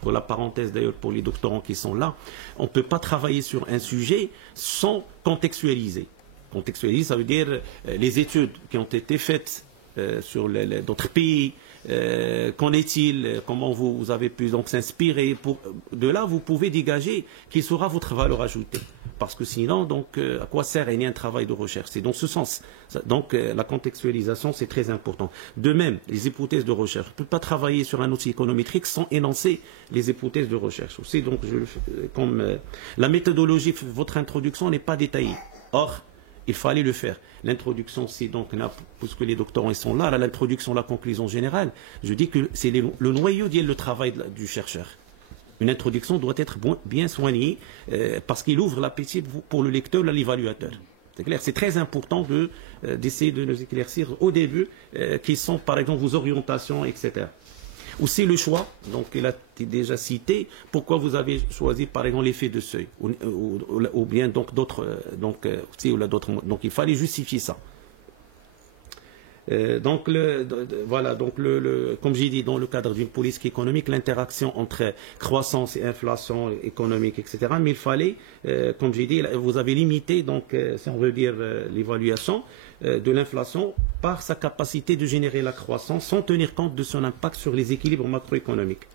pour la parenthèse d'ailleurs pour les doctorants qui sont là, on ne peut pas travailler sur un sujet sans contextualiser. Contextualiser, ça veut dire les études qui ont été faites sur d'autres pays. Qu'en est-il? Comment vous avez pu donc s'inspirer? De là, vous pouvez dégager quelle sera votre valeur ajoutée. Parce que sinon, donc, à quoi sert un travail de recherche? C'est dans ce sens. Donc, la contextualisation, c'est très important. De même, les hypothèses de recherche. On ne peut pas travailler sur un outil économétrique sans énoncer les hypothèses de recherche. Aussi, donc, comme la méthodologie, votre introduction n'est pas détaillée. Or, il fallait le faire. L'introduction, c'est donc là, puisque les doctorants ils sont là, l'introduction, la conclusion générale, je dis que c'est le noyau le travail du chercheur. Une introduction doit être bien soignée parce qu'il ouvre l'appétit pour le lecteur, l'évaluateur. C'est clair, c'est très important d'essayer de nous éclaircir au début qui sont par exemple vos orientations, etc. Aussi le choix, donc il a été déjà cité, pourquoi vous avez choisi par exemple l'effet de seuil, ou bien donc d'autres, donc il fallait justifier ça. Voilà, donc comme j'ai dit, dans le cadre d'une politique économique, l'interaction entre croissance et inflation économique, etc. Mais il fallait, comme j'ai dit, vous avez limité, donc, si on veut dire, l'évaluation de l'inflation par sa capacité de générer la croissance sans tenir compte de son impact sur les équilibres macroéconomiques.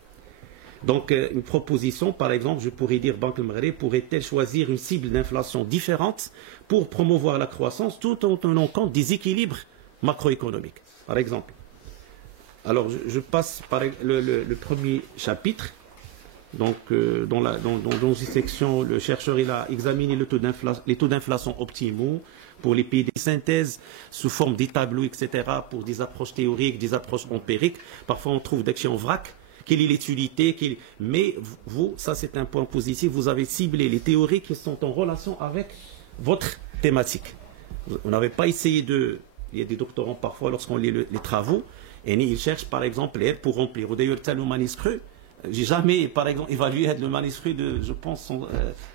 Donc, une proposition, par exemple, je pourrais dire, Banque El Maghreb pourrait-elle choisir une cible d'inflation différente pour promouvoir la croissance tout en tenant compte des équilibres macroéconomiques, par exemple. Alors, je passe par le premier chapitre. Donc, dans cette section, le chercheur il a examiné les taux d'inflation optimaux pour les pays des synthèses sous forme des tableaux, etc., pour des approches théoriques, des approches empiriques. Parfois, on trouve d'action en vrac. Quelle est l'utilité? Mais vous, ça c'est un point positif, vous avez ciblé les théories qui sont en relation avec votre thématique. Vous n'avez pas essayé de... Il y a des doctorants parfois, lorsqu'on lit les travaux, et ils cherchent par exemple l'aide pour remplir. Ou d'ailleurs, tel manuscrit, j'ai jamais, par exemple, évalué le manuscrit de, je pense,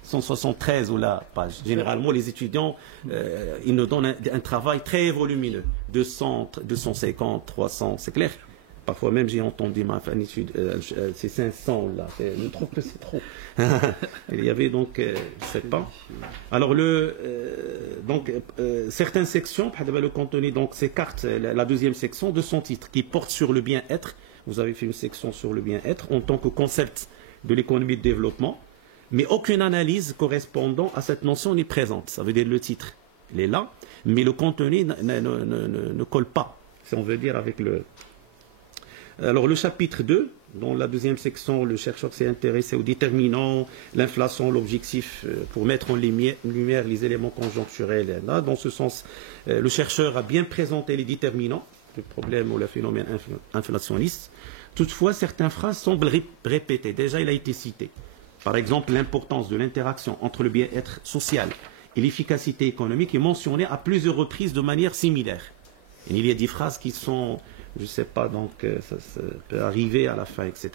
173 ou la page. Généralement, les étudiants, ils nous donnent un travail très volumineux, 200, 250, 300, c'est clair. Parfois même, j'ai entendu ma fin d'étude, c'est 500 là, je trouve que c'est trop. Il y avait donc, je ne sais pas. Alors, certaines sections, le contenu, donc s'écarte la deuxième section de son titre, qui porte sur le bien-être. Vous avez fait une section sur le bien-être en tant que concept de l'économie de développement, mais aucune analyse correspondant à cette notion n'est présente. Ça veut dire le titre, il est là, mais le contenu ne colle pas, si on veut dire, avec le... Alors le chapitre 2, dans la deuxième section, le chercheur s'est intéressé aux déterminants, l'inflation, l'objectif pour mettre en lumière les éléments conjoncturels. Là, dans ce sens, le chercheur a bien présenté les déterminants, le problème ou le phénomène inflationniste. Toutefois, certaines phrases semblent répétées. Déjà, il a été cité. Par exemple, l'importance de l'interaction entre le bien-être social et l'efficacité économique est mentionnée à plusieurs reprises de manière similaire. Et il y a des phrases qui sont, je ne sais pas, donc ça peut arriver à la fin, etc.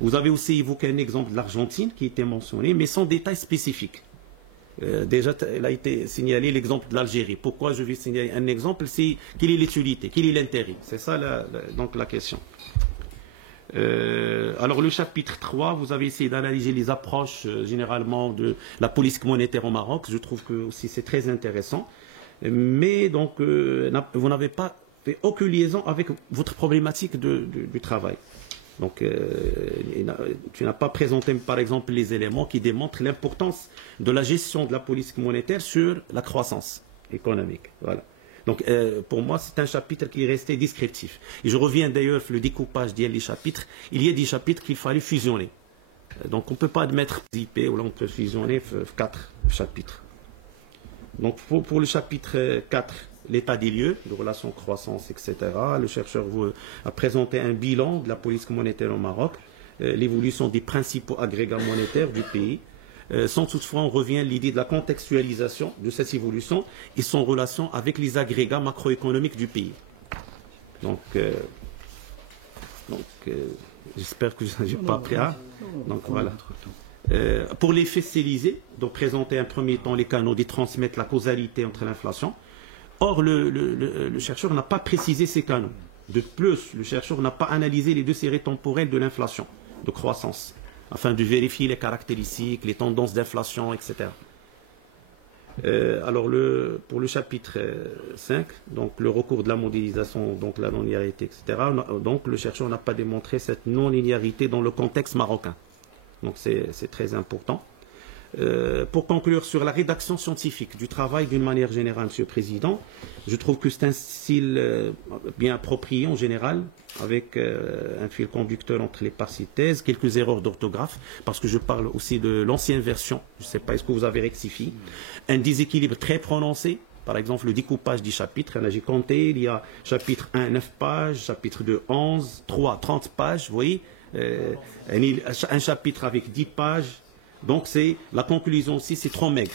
Vous avez aussi évoqué un exemple de l'Argentine qui était mentionné, mais sans détails spécifiques. Déjà, il a été signalé l'exemple de l'Algérie. Pourquoi je vais signaler un exemple? C'est quelle est l'utilité, quel est l'intérêt? C'est ça donc la question. Alors le chapitre 3, vous avez essayé d'analyser les approches généralement de la politique monétaire au Maroc. Je trouve que aussi c'est très intéressant. Mais donc vous n'avez pas fait aucune liaison avec votre problématique du travail. Donc, tu n'as pas présenté, par exemple, les éléments qui démontrent l'importance de la gestion de la politique monétaire sur la croissance économique. Voilà. Donc, pour moi, c'est un chapitre qui est resté descriptif. Et je reviens d'ailleurs sur le découpage des chapitres. Il y a des chapitres qu'il fallait fusionner. Donc, on ne peut pas admettre IP, ou là, on peut fusionner 4 chapitres. Donc, pour le chapitre 4, l'état des lieux, de relations croissance, etc. Le chercheur a présenté un bilan de la politique monétaire au Maroc, l'évolution des principaux agrégats monétaires du pays. Sans toutefois, on revient à l'idée de la contextualisation de cette évolution et son relation avec les agrégats macroéconomiques du pays. Donc j'espère que je n'ai pas pris à. Donc voilà. Pour l'effet stylisé, donc présenter un premier temps les canaux qui transmettent la causalité entre l'inflation. Or, le chercheur n'a pas précisé ces canaux. De plus, le chercheur n'a pas analysé les deux séries temporelles de l'inflation, de croissance, afin de vérifier les caractéristiques, les tendances d'inflation, etc. Alors, pour le chapitre 5, donc le recours de la modélisation, donc la non-linéarité, etc., donc le chercheur n'a pas démontré cette non-linéarité dans le contexte marocain. Donc, c'est très important. Pour conclure sur la rédaction scientifique du travail d'une manière générale, Monsieur le Président, je trouve que c'est un style bien approprié en général, avec un fil conducteur entre les parties de thèse, quelques erreurs d'orthographe, parce que je parle aussi de l'ancienne version, je ne sais pas, est-ce que vous avez rectifié, un déséquilibre très prononcé, par exemple le découpage des chapitres, là j'ai compté, il y a chapitre 1, 9 pages, chapitre 2, 11, 3, 30 pages, vous voyez, un chapitre avec 10 pages. Donc la conclusion aussi, c'est trop maigre.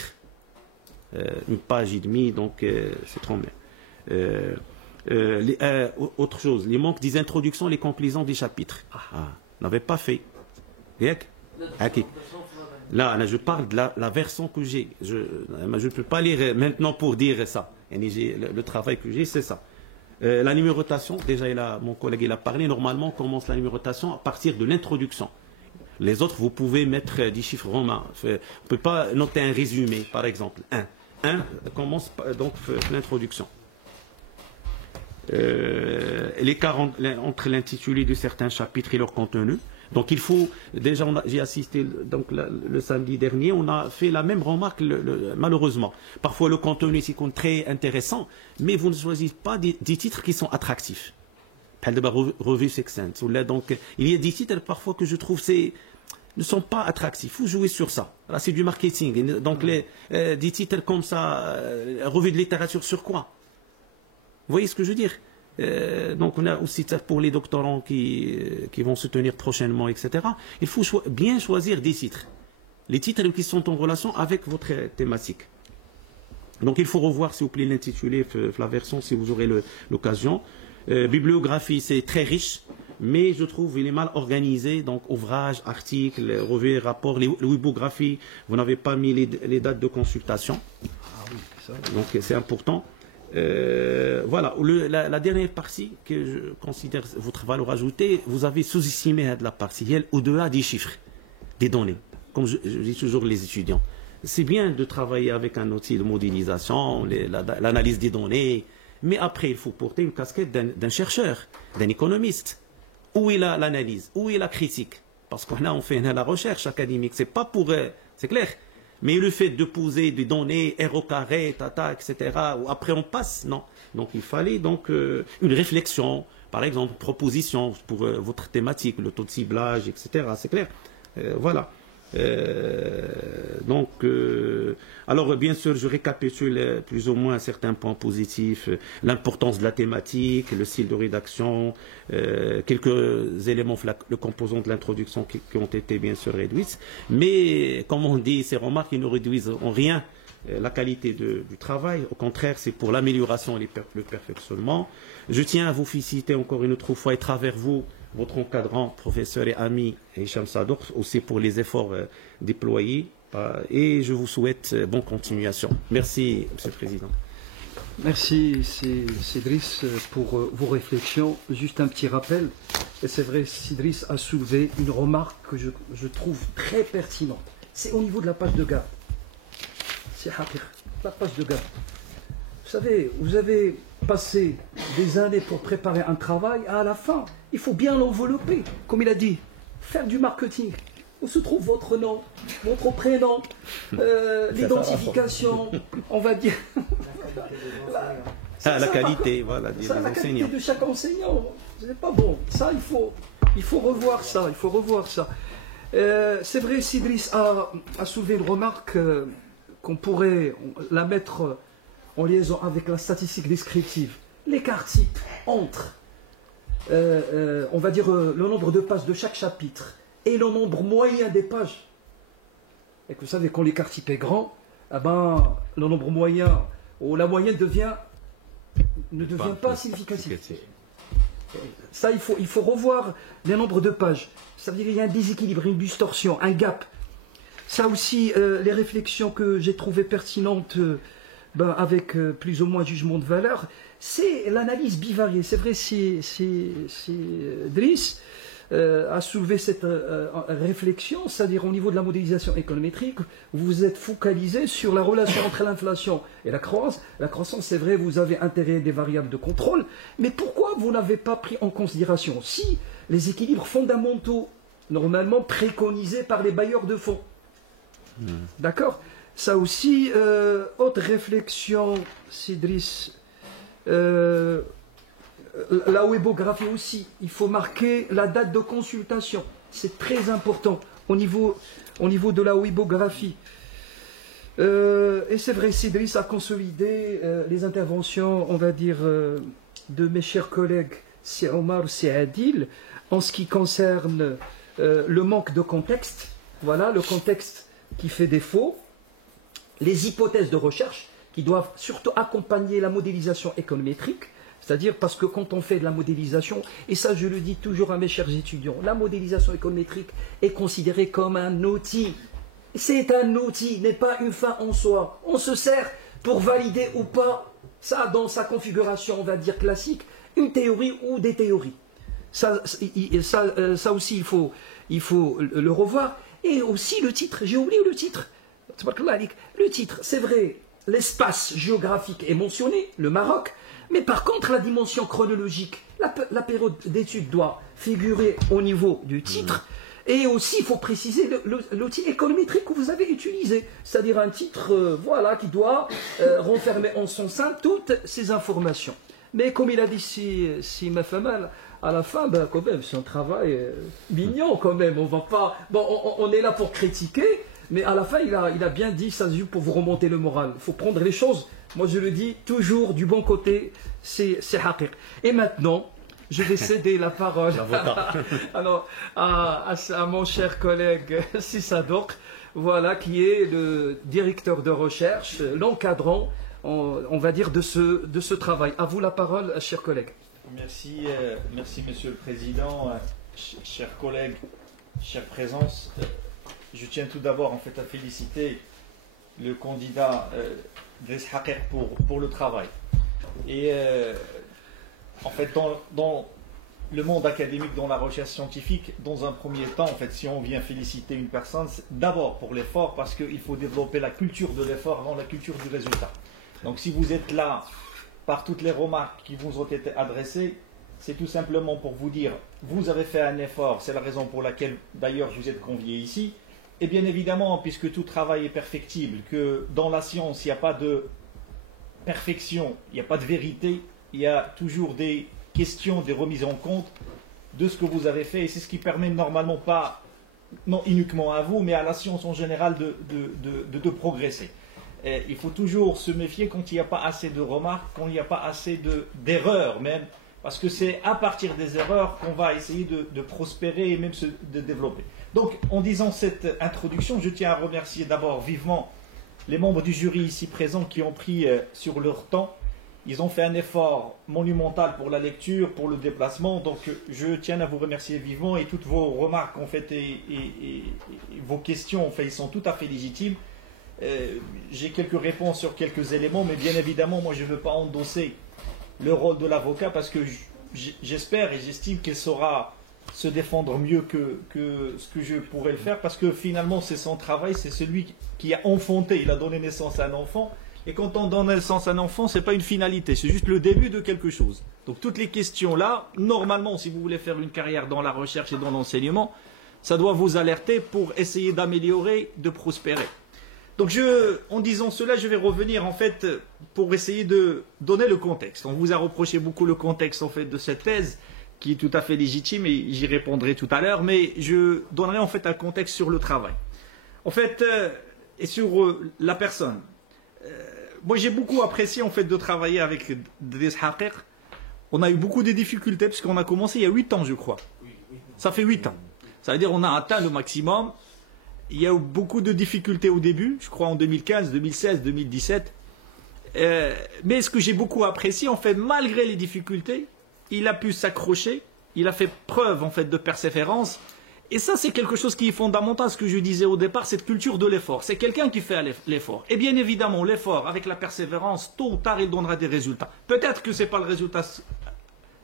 Une page et demie, donc c'est trop maigre. Autre chose, les manques des introductions, les conclusions des chapitres. N'avait pas fait. Là, je parle de la version que j'ai. Je ne peux pas lire maintenant pour dire ça. Le travail que j'ai, c'est ça. La numérotation, déjà mon collègue il a parlé, normalement on commence la numérotation à partir de l'introduction. Les autres, vous pouvez mettre des chiffres romains. On ne peut pas noter un résumé, par exemple. 1 commence donc l'introduction. L'écart entre l'intitulé de certains chapitres et leur contenu. Donc il faut, déjà j'ai assisté donc, le samedi dernier, on a fait la même remarque malheureusement. Parfois le contenu c'est très intéressant, mais vous ne choisissez pas des titres qui sont attractifs. Revue succincte. Donc, il y a des titres parfois que je trouve ne sont pas attractifs. Il faut jouer sur ça. Là, c'est du marketing. Donc, des titres comme ça, revue de littérature sur quoi? Vous voyez ce que je veux dire? Donc, on a aussi pour les doctorants qui vont se tenir prochainement, etc. Il faut bien choisir des titres. Les titres qui sont en relation avec votre thématique. Donc, il faut revoir, s'il vous plaît, l'intitulé, la version, si vous aurez l'occasion. Bibliographie, c'est très riche, mais je trouve qu'il est mal organisé. Donc, ouvrages, articles, revues, rapports, les webographies, vous n'avez pas mis les dates de consultation. Ah oui, ça. Donc, c'est important. Voilà, la dernière partie que je considère votre valeur ajoutée, vous avez sous-estimé de la partie au-delà des chiffres, des données, comme je dis toujours les étudiants. C'est bien de travailler avec un outil de modélisation, l'analyse des données, mais après il faut porter une casquette d'un chercheur, d'un économiste. Où est l'analyse? Où est la critique? Parce qu'on on fait la recherche académique, c'est pas pour... c'est clair. Mais le fait de poser des données, R au carré, tata, etc., ou après on passe, non. Donc il fallait donc une réflexion, par exemple, proposition pour votre thématique, le taux de ciblage, etc., c'est clair. Voilà. Alors bien sûr, je récapitule plus ou moins certains points positifs, l'importance de la thématique, le style de rédaction, quelques éléments, le composant de l'introduction qui ont été bien sûr réduits, mais comme on dit, ces remarques qui ne réduisent en rien la qualité du travail, au contraire, c'est pour l'amélioration et le perfectionnement. Je tiens à vous féliciter encore une autre fois et travers vous, votre encadrant, professeur et ami Hicham Sadour, aussi pour les efforts déployés. Et je vous souhaite bonne continuation. Merci, Monsieur le Président. Merci, Cédric, pour vos réflexions. Juste un petit rappel. Et c'est vrai, Cédric a soulevé une remarque que je trouve très pertinente. C'est au niveau de la page de garde. C'est la page de garde. Vous savez, vous avez passé des années pour préparer un travail, à la fin, il faut bien l'envelopper. Comme il a dit, faire du marketing. Où se trouve votre nom, votre prénom, l'identification, on va dire. La qualité, voilà, des la qualité enseignants. de chaque enseignant, c'est pas bon. Ça, il faut revoir ça. Il faut revoir ça. C'est vrai, Cédric a soulevé une remarque qu'on pourrait la mettre en liaison avec la statistique descriptive. L'écart-type entre, on va dire, le nombre de pages de chaque chapitre et le nombre moyen des pages. Et que vous savez, quand l'écart-type est grand, eh ben, le nombre moyen, ou la moyenne ne devient pas significatif. Ça, il faut revoir les nombres de pages. Ça veut dire qu'il y a un déséquilibre, une distorsion, un gap. Ça aussi, les réflexions que j'ai trouvées pertinentes, avec plus ou moins jugement de valeur, c'est l'analyse bivariée. C'est vrai, c'est Driss a soulevé cette réflexion, c'est-à-dire au niveau de la modélisation économétrique, vous vous êtes focalisé sur la relation entre l'inflation et la croissance. La croissance, c'est vrai, vous avez intégré des variables de contrôle, mais pourquoi vous n'avez pas pris en considération aussi les équilibres fondamentaux, normalement préconisés par les bailleurs de fonds? D'accord? Ça aussi, autre réflexion, Cédric, la webographie aussi, il faut marquer la date de consultation. C'est très important au niveau de la webographie. Et c'est vrai, Cédric a consolidé les interventions, on va dire, de mes chers collègues, c'est Omar, c'est Adil, en ce qui concerne le manque de contexte. Voilà, le contexte qui fait défaut. Les hypothèses de recherche qui doivent surtout accompagner la modélisation économétrique, c'est-à-dire parce que quand on fait de la modélisation, et ça je le dis toujours à mes chers étudiants, la modélisation économétrique est considérée comme un outil. C'est un outil, n'est pas une fin en soi. On se sert pour valider ou pas, ça dans sa configuration, on va dire classique, une théorie ou des théories. Ça aussi, il faut le revoir. Et aussi le titre, j'ai oublié le titre. Le titre, c'est vrai, l'espace géographique est mentionné, le Maroc, mais par contre la dimension chronologique, la période d'étude doit figurer au niveau du titre, et aussi il faut préciser l'outil économétrique que vous avez utilisé, c'est-à-dire un titre qui doit renfermer en son sein toutes ces informations. Mais comme il a dit si ma femme, à la fin, ben, quand même, c'est un travail mignon quand même. On va pas. Bon, on est là pour critiquer, mais à la fin, il a bien dit ça pour vous remonter le moral. Il faut prendre les choses. Moi, je le dis toujours du bon côté. C'est haqiq. Et maintenant, je vais céder la parole alors, à mon cher collègue Sissadok, voilà, qui est le directeur de recherche, l'encadrant, on va dire, de ce travail. À vous la parole, cher collègue. Merci, merci Monsieur le Président, chers collègues, chère présence. Je tiens tout d'abord en fait à féliciter le candidat Driss Haqiq pour le travail. Et en fait, dans le monde académique, dans la recherche scientifique, dans un premier temps, en fait, si on vient féliciter une personne, c'est d'abord pour l'effort, parce qu'il faut développer la culture de l'effort avant la culture du résultat. Donc si vous êtes là par toutes les remarques qui vous ont été adressées, c'est tout simplement pour vous dire, vous avez fait un effort, c'est la raison pour laquelle d'ailleurs vous êtes conviés ici, et bien évidemment, puisque tout travail est perfectible, que dans la science, il n'y a pas de perfection, il n'y a pas de vérité, il y a toujours des questions, des remises en compte de ce que vous avez fait, et c'est ce qui permet normalement pas, non uniquement à vous, mais à la science en général de progresser. Et il faut toujours se méfier quand il n'y a pas assez de remarques, quand il n'y a pas assez d'erreurs même, parce que c'est à partir des erreurs qu'on va essayer de prospérer et même de développer. Donc, en disant cette introduction, je tiens à remercier d'abord vivement les membres du jury ici présents qui ont pris sur leur temps. Ils ont fait un effort monumental pour la lecture, pour le déplacement. Donc, je tiens à vous remercier vivement et toutes vos remarques en fait et vos questions, en fait, ils sont tout à fait légitimes. J'ai quelques réponses sur quelques éléments, mais bien évidemment, moi, je ne veux pas endosser le rôle de l'avocat parce que j'espère et j'estime qu'il saura se défendre mieux que ce que je pourrais le faire, parce que finalement, c'est son travail, c'est celui qui a enfanté, il a donné naissance à un enfant. Et quand on donne naissance à un enfant, ce n'est pas une finalité, c'est juste le début de quelque chose. Donc toutes les questions-là, normalement, si vous voulez faire une carrière dans la recherche et dans l'enseignement, ça doit vous alerter pour essayer d'améliorer, de prospérer. Donc en disant cela, je vais revenir en fait pour essayer de donner le contexte. On vous a reproché beaucoup le contexte en fait de cette thèse, qui est tout à fait légitime et j'y répondrai tout à l'heure, mais je donnerai en fait un contexte sur le travail. En fait, et sur la personne. Moi, j'ai beaucoup apprécié en fait de travailler avec Driss Haqiq. On a eu beaucoup de difficultés parce qu'on a commencé il y a 8 ans, je crois. Ça fait 8 ans. Ça veut dire qu'on a atteint le maximum. Il y a eu beaucoup de difficultés au début, je crois en 2015, 2016, 2017. Mais ce que j'ai beaucoup apprécié, en fait, malgré les difficultés, il a pu s'accrocher. Il a fait preuve en fait de persévérance. Et ça, c'est quelque chose qui est fondamental, ce que je disais au départ, cette culture de l'effort. C'est quelqu'un qui fait l'effort. Et bien évidemment, l'effort, avec la persévérance, tôt ou tard, il donnera des résultats. Peut-être que ce n'est pas le résultat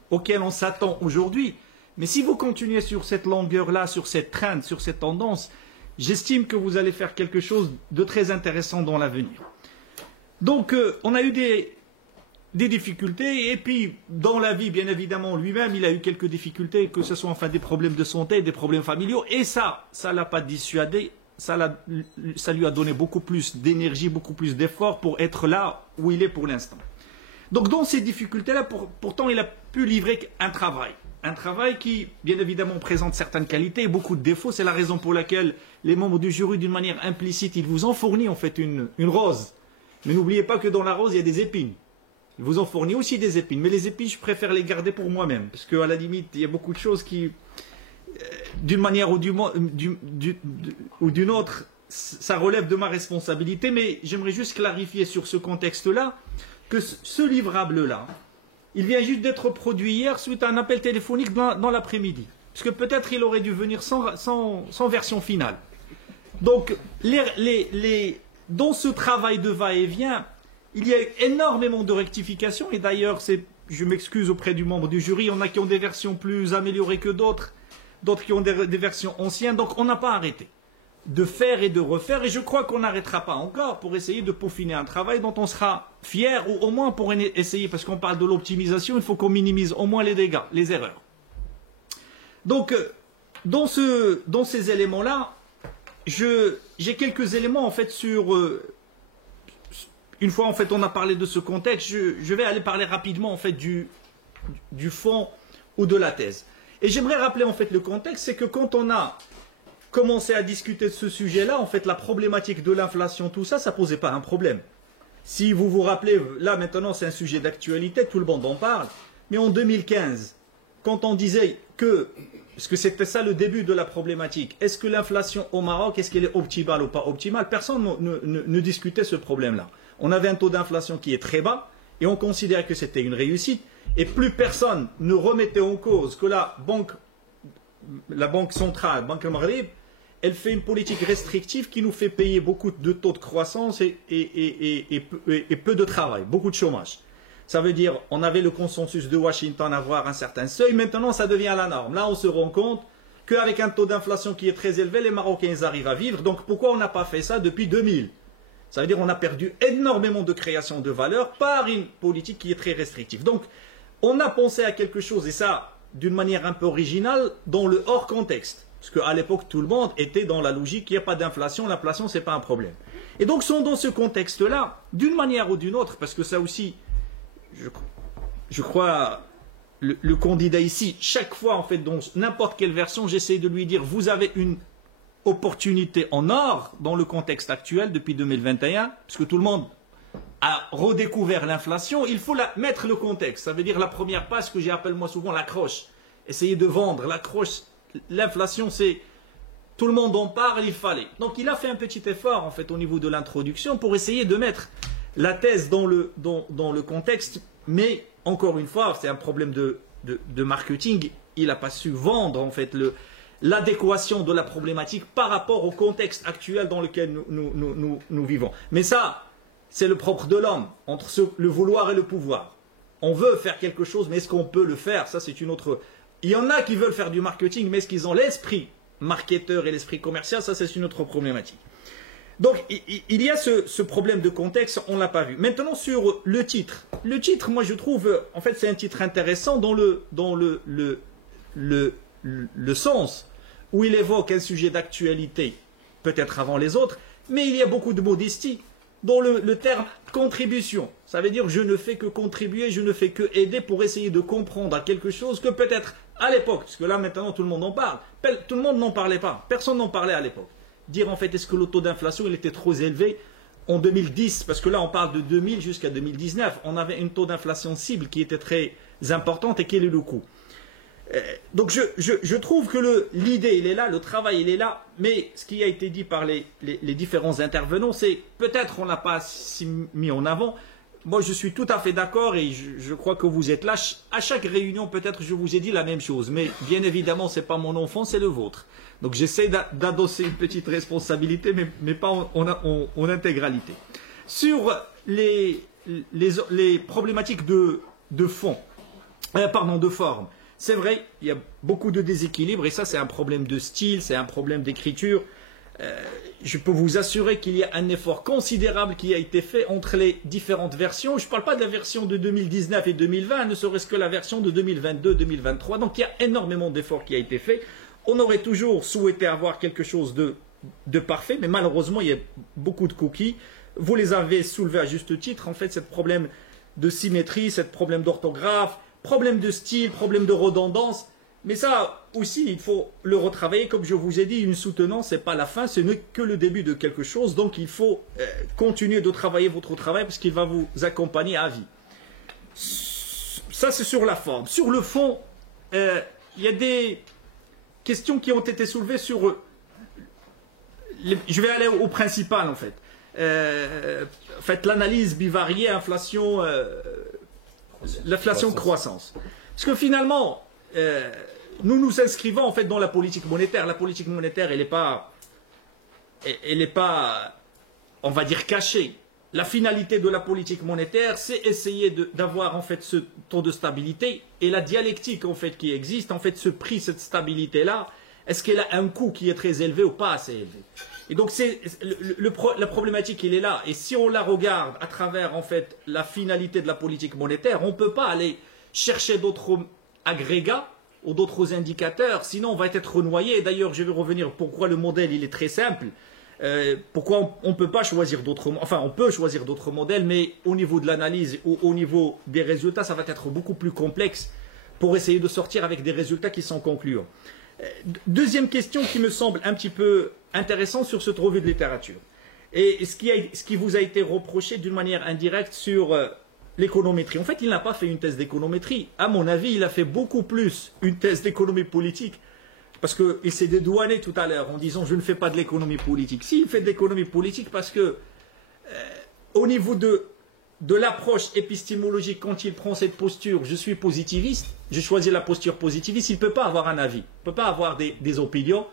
auquel on s'attend aujourd'hui, mais si vous continuez sur cette longueur-là, sur cette trend, sur cette tendance, j'estime que vous allez faire quelque chose de très intéressant dans l'avenir. Donc, on a eu des difficultés, et puis dans la vie, bien évidemment, lui-même, il a eu quelques difficultés, que ce soit enfin des problèmes de santé, des problèmes familiaux, et ça ne l'a pas dissuadé, ça lui a donné beaucoup plus d'énergie, beaucoup plus d'efforts pour être là où il est pour l'instant. Donc dans ces difficultés-là, pourtant, il a pu livrer un travail qui, bien évidemment, présente certaines qualités et beaucoup de défauts. C'est la raison pour laquelle les membres du jury, d'une manière implicite, ils vous ont fourni en fait une rose. Mais n'oubliez pas que dans la rose, il y a des épines. Ils vous ont fourni aussi des épines, mais les épines, je préfère les garder pour moi-même, parce qu'à la limite, il y a beaucoup de choses qui, d'une manière ou d'une autre, ça relève de ma responsabilité, mais j'aimerais juste clarifier sur ce contexte-là, que ce livrable-là, il vient juste d'être produit hier suite à un appel téléphonique dans l'après-midi, parce que peut-être il aurait dû venir sans version finale. Donc, dans ce travail de va-et-vient, il y a énormément de rectifications, et d'ailleurs, je m'excuse auprès du membre du jury, il y en a qui ont des versions plus améliorées que d'autres qui ont des versions anciennes, donc on n'a pas arrêté de faire et de refaire, et je crois qu'on n'arrêtera pas encore pour essayer de peaufiner un travail dont on sera fier, ou au moins pour essayer, parce qu'on parle de l'optimisation, il faut qu'on minimise au moins les dégâts, les erreurs. Donc, dans ces éléments-là, j'ai quelques éléments en fait sur une fois en fait on a parlé de ce contexte, je vais aller parler rapidement en fait du fond ou de la thèse. Et j'aimerais rappeler en fait le contexte, c'est que quand on a commencé à discuter de ce sujet-là, en fait la problématique de l'inflation, tout ça, ça posait pas un problème. Si vous vous rappelez, là maintenant c'est un sujet d'actualité, tout le monde en parle, mais en 2015, quand on disait que, parce que c'était ça le début de la problématique, est-ce que l'inflation au Maroc, est-ce qu'elle est optimale ou pas optimale, personne ne discutait ce problème-là. On avait un taux d'inflation qui est très bas, et on considérait que c'était une réussite, et plus personne ne remettait en cause que la banque centrale, Banque al-Maghrib, elle fait une politique restrictive qui nous fait payer beaucoup de taux de croissance et peu de travail, beaucoup de chômage. Ça veut dire, on avait le consensus de Washington à avoir un certain seuil, maintenant ça devient la norme. Là, on se rend compte qu'avec un taux d'inflation qui est très élevé, les Marocains ils arrivent à vivre. Donc pourquoi on n'a pas fait ça depuis 2000? Ça veut dire qu'on a perdu énormément de création de valeur par une politique qui est très restrictive. Donc, on a pensé à quelque chose, et ça, d'une manière un peu originale, dans le hors contexte. Parce qu'à l'époque, tout le monde était dans la logique qu'il n'y a pas d'inflation, l'inflation, ce n'est pas un problème. Et donc, sont dans ce contexte-là, d'une manière ou d'une autre, parce que ça aussi, je crois, le candidat ici, chaque fois, en fait, dans n'importe quelle version, j'essaie de lui dire, vous avez une opportunité en or dans le contexte actuel depuis 2021, parce que tout le monde a redécouvert l'inflation, il faut mettre le contexte. Ça veut dire la première passe que j'appelle moi souvent l'accroche. Essayer de vendre l'accroche. L'inflation, c'est tout le monde en parle, il fallait. Donc il a fait un petit effort en fait au niveau de l'introduction pour essayer de mettre la thèse dans le contexte. Mais encore une fois, c'est un problème de marketing. Il n'a pas su vendre en fait l'adéquation de la problématique par rapport au contexte actuel dans lequel nous vivons. Mais ça, c'est le propre de l'homme, entre le vouloir et le pouvoir. On veut faire quelque chose, mais est-ce qu'on peut le faire? Ça, c'est une autre... Il y en a qui veulent faire du marketing, mais est-ce qu'ils ont l'esprit marketeur et l'esprit commercial? Ça, c'est une autre problématique. Donc, il y a ce problème de contexte, on ne l'a pas vu. Maintenant, sur le titre. Le titre, moi, je trouve, en fait, c'est un titre intéressant dans le sens où il évoque un sujet d'actualité, peut-être avant les autres, mais il y a beaucoup de modestie dans le terme contribution. Ça veut dire je ne fais que contribuer, je ne fais que aider pour essayer de comprendre à quelque chose que peut-être à l'époque, parce que là maintenant tout le monde en parle, tout le monde n'en parlait pas, personne n'en parlait à l'époque. Dire en fait est-ce que le taux d'inflation il était trop élevé en 2010, parce que là on parle de 2000 jusqu'à 2019, on avait un taux d'inflation cible qui était très importante et quel est le coût? Donc je trouve que l'idée il est là, le travail il est là, mais ce qui a été dit par les différents intervenants, c'est peut-être on ne l'a pas si mis en avant. Moi je suis tout à fait d'accord et je crois que vous êtes là. À chaque réunion peut-être je vous ai dit la même chose, mais bien évidemment ce n'est pas mon enfant, c'est le vôtre. Donc j'essaie d'adosser une petite responsabilité, mais pas en intégralité. Sur les problématiques de fond, de forme. C'est vrai, il y a beaucoup de déséquilibre et ça c'est un problème de style, c'est un problème d'écriture. Je peux vous assurer qu'il y a un effort considérable qui a été fait entre les différentes versions. Je ne parle pas de la version de 2019 et 2020, ne serait-ce que la version de 2022-2023. Donc il y a énormément d'efforts qui a été fait. On aurait toujours souhaité avoir quelque chose de parfait, mais malheureusement il y a beaucoup de coquilles. Vous les avez soulevés à juste titre. En fait, ce problème de symétrie, ce problème d'orthographe, problème de style, problème de redondance, mais ça aussi, il faut le retravailler. Comme je vous ai dit, une soutenance, ce n'est pas la fin, ce n'est que le début de quelque chose. Donc, il faut continuer de travailler votre travail parce qu'il va vous accompagner à vie. Ça, c'est sur la forme. Sur le fond, il y a des questions qui ont été soulevées sur... Je vais aller au principal, en fait. En fait, l'analyse bivariée, inflation... l'inflation croissance. Parce que finalement, nous nous inscrivons en fait dans la politique monétaire. La politique monétaire, elle n'est pas, on va dire, cachée. La finalité de la politique monétaire, c'est essayer d'avoir en fait ce taux de stabilité et la dialectique en fait qui existe. En fait, ce prix, cette stabilité-là, est-ce qu'elle a un coût qui est très élevé ou pas assez élevé? Et donc la problématique il est là. Et si on la regarde à travers en fait la finalité de la politique monétaire, on ne peut pas aller chercher d'autres agrégats ou d'autres indicateurs, sinon on va être noyé. Et d'ailleurs je vais revenir pourquoi le modèle il est très simple. Pourquoi on ne peut pas choisir d'autres, enfin on peut choisir d'autres modèles, mais au niveau de l'analyse ou au niveau des résultats, ça va être beaucoup plus complexe pour essayer de sortir avec des résultats qui sont concluants. Deuxième question qui me semble un petit peu intéressante sur cette revue de littérature, et ce qui vous a été reproché d'une manière indirecte sur l'économétrie. En fait, il n'a pas fait une thèse d'économétrie. À mon avis, il a fait beaucoup plus une thèse d'économie politique, parce qu'il s'est dédouané tout à l'heure en disant « je ne fais pas de l'économie politique ». Si, il fait de l'économie politique parce que, au niveau de l'approche épistémologique, quand il prend cette posture « je suis positiviste », j'ai choisi la posture positiviste, il ne peut pas avoir un avis, il ne peut pas avoir des opinions,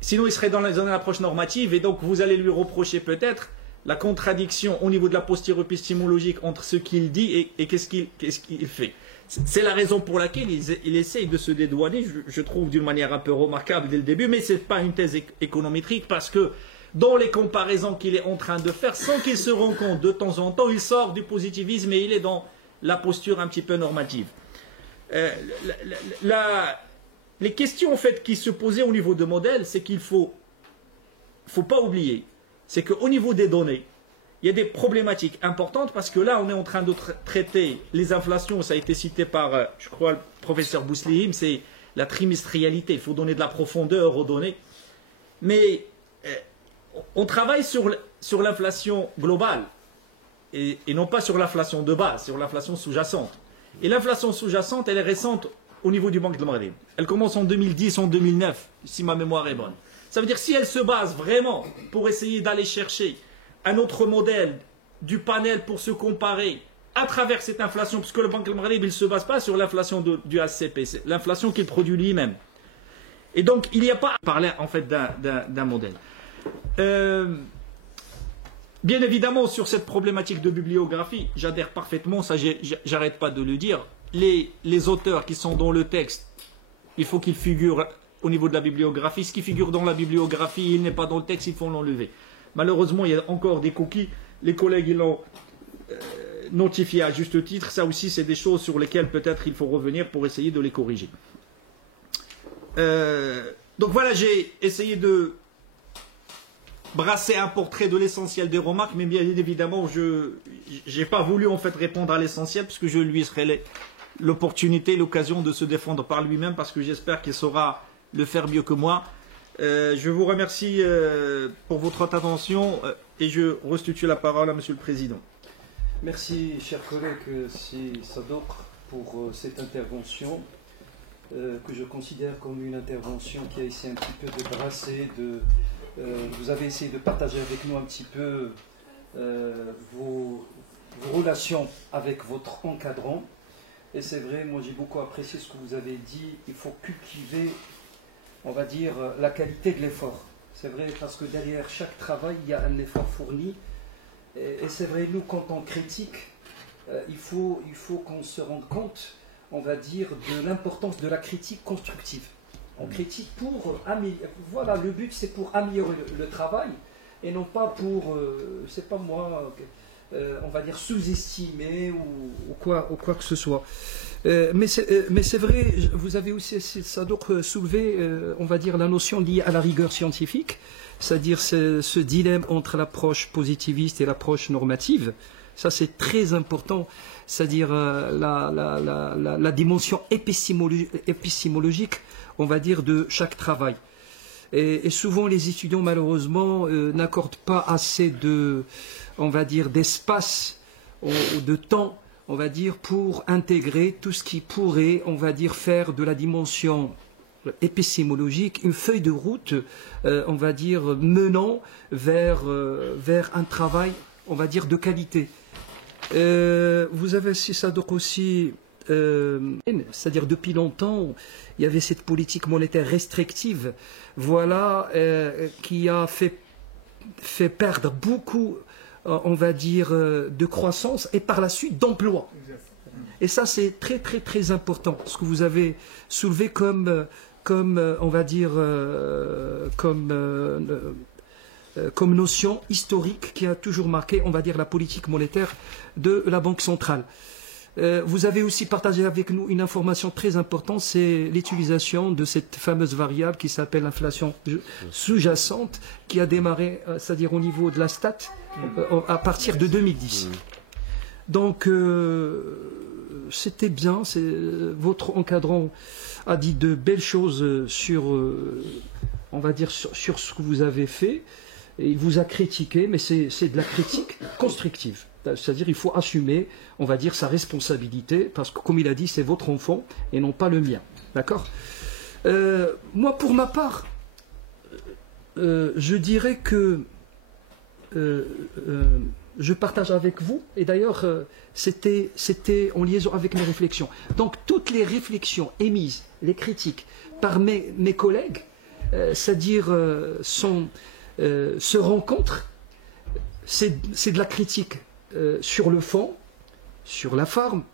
sinon il serait dans une approche normative, et donc vous allez lui reprocher peut-être la contradiction au niveau de la posture épistémologique entre ce qu'il dit et qu'est-ce qu'il fait. C'est la raison pour laquelle il essaye de se dédouaner, je trouve d'une manière un peu remarquable dès le début, mais ce n'est pas une thèse économétrique, parce que dans les comparaisons qu'il est en train de faire, sans qu'il se rende compte de temps en temps, il sort du positivisme et il est dans la posture un petit peu normative. Les questions en fait, qui se posaient au niveau de modèles, c'est qu'il faut pas oublier, c'est qu'au niveau des données, il y a des problématiques importantes, parce que là, on est en train de traiter les inflations, ça a été cité par, je crois, le professeur Bouslihim, c'est la trimestrialité, il faut donner de la profondeur aux données. Mais on travaille sur l'inflation globale, et non pas sur l'inflation de base, sur l'inflation sous-jacente. Et l'inflation sous-jacente, elle est récente au niveau du Banque de Maghreb. Elle commence en 2010, en 2009, si ma mémoire est bonne. Ça veut dire, si elle se base vraiment pour essayer d'aller chercher un autre modèle du panel pour se comparer à travers cette inflation, parce que le Banque de Maghreb, il ne se base pas sur l'inflation du HCP, c'est l'inflation qu'il produit lui-même. Et donc, il n'y a pas à parler en fait d'un modèle. Bien évidemment, sur cette problématique de bibliographie, j'adhère parfaitement, ça j'arrête pas de le dire. Les auteurs qui sont dans le texte, il faut qu'ils figurent au niveau de la bibliographie. Ce qui figure dans la bibliographie, il n'est pas dans le texte, il faut l'enlever. Malheureusement, il y a encore des coquilles. Les collègues ils l'ont notifié à juste titre. Ça aussi, c'est des choses sur lesquelles peut-être il faut revenir pour essayer de les corriger. Donc voilà, j'ai essayé de brasser un portrait de l'essentiel des remarques, mais bien évidemment, je n'ai pas voulu en fait répondre à l'essentiel, puisque je lui serai l'opportunité, l'occasion de se défendre par lui-même, parce que j'espère qu'il saura le faire mieux que moi. Je vous remercie pour votre attention et je restitue la parole à Monsieur le Président. Merci, cher collègue Sadoq, pour cette intervention que je considère comme une intervention qui a essayé un petit peu de brasser, vous avez essayé de partager avec nous un petit peu vos relations avec votre encadrant. Et c'est vrai, moi j'ai beaucoup apprécié ce que vous avez dit, il faut cultiver, on va dire, la qualité de l'effort. C'est vrai, parce que derrière chaque travail, il y a un effort fourni. Et c'est vrai, nous, quand on critique, il faut qu'on se rende compte, on va dire, de l'importance de la critique constructive. On critique pour améliorer. Voilà, le but, c'est pour améliorer le travail, et non pas pour, c'est pas moi, on va dire, sous-estimer ou quoi que ce soit. Mais c'est vrai, vous avez aussi, Sadoq, soulevé, on va dire, la notion liée à la rigueur scientifique, c'est-à-dire ce dilemme entre l'approche positiviste et l'approche normative. Ça, c'est très important, c'est-à-dire la dimension épistémologique, on va dire, de chaque travail. Et souvent, les étudiants, malheureusement, n'accordent pas assez on va dire, d'espace ou de temps, on va dire, pour intégrer tout ce qui pourrait, on va dire, faire de la dimension épistémologique une feuille de route, on va dire, menant vers un travail, on va dire, de qualité. Vous avez Sadoq aussi, c'est-à-dire depuis longtemps, il y avait cette politique monétaire restrictive, voilà, qui a fait perdre beaucoup, on va dire, de croissance et par la suite d'emploi. Et ça, c'est très, très, très important, ce que vous avez soulevé comme on va dire, comme notion historique qui a toujours marqué, on va dire, la politique monétaire de la Banque centrale. Vous avez aussi partagé avec nous une information très importante, c'est l'utilisation de cette fameuse variable qui s'appelle l'inflation sous-jacente, qui a démarré, c'est-à-dire au niveau de la stat, à partir de 2010. Donc, c'était bien. Votre encadrant a dit de belles choses sur, on va dire, sur ce que vous avez fait. Et il vous a critiqué, mais c'est de la critique constructive. C'est-à-dire il faut assumer, on va dire, sa responsabilité, parce que comme il a dit, c'est votre enfant et non pas le mien. D'accord? Moi, pour ma part, je dirais que je partage avec vous, et d'ailleurs, c'était en liaison avec mes réflexions. Donc, toutes les réflexions émises, les critiques par mes collègues, c'est-à-dire se rencontrent, c'est de la critique sur le fond, sur la forme,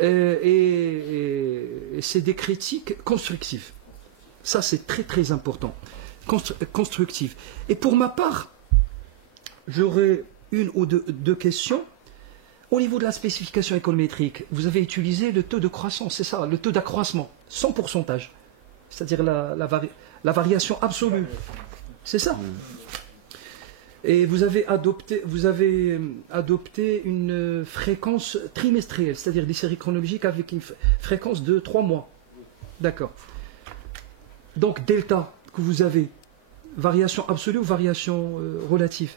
et c'est des critiques constructives. Ça, c'est très très important. Constructives. Et pour ma part, j'aurais une ou deux questions. Au niveau de la spécification économétrique, vous avez utilisé le taux de croissance, c'est ça, le taux d'accroissement, sans pourcentage, c'est-à-dire la variation absolue. C'est ça. Et vous avez adopté une fréquence trimestrielle, c'est-à-dire des séries chronologiques avec une fréquence de 3 mois. D'accord. Donc, delta que vous avez, variation absolue ou variation relative?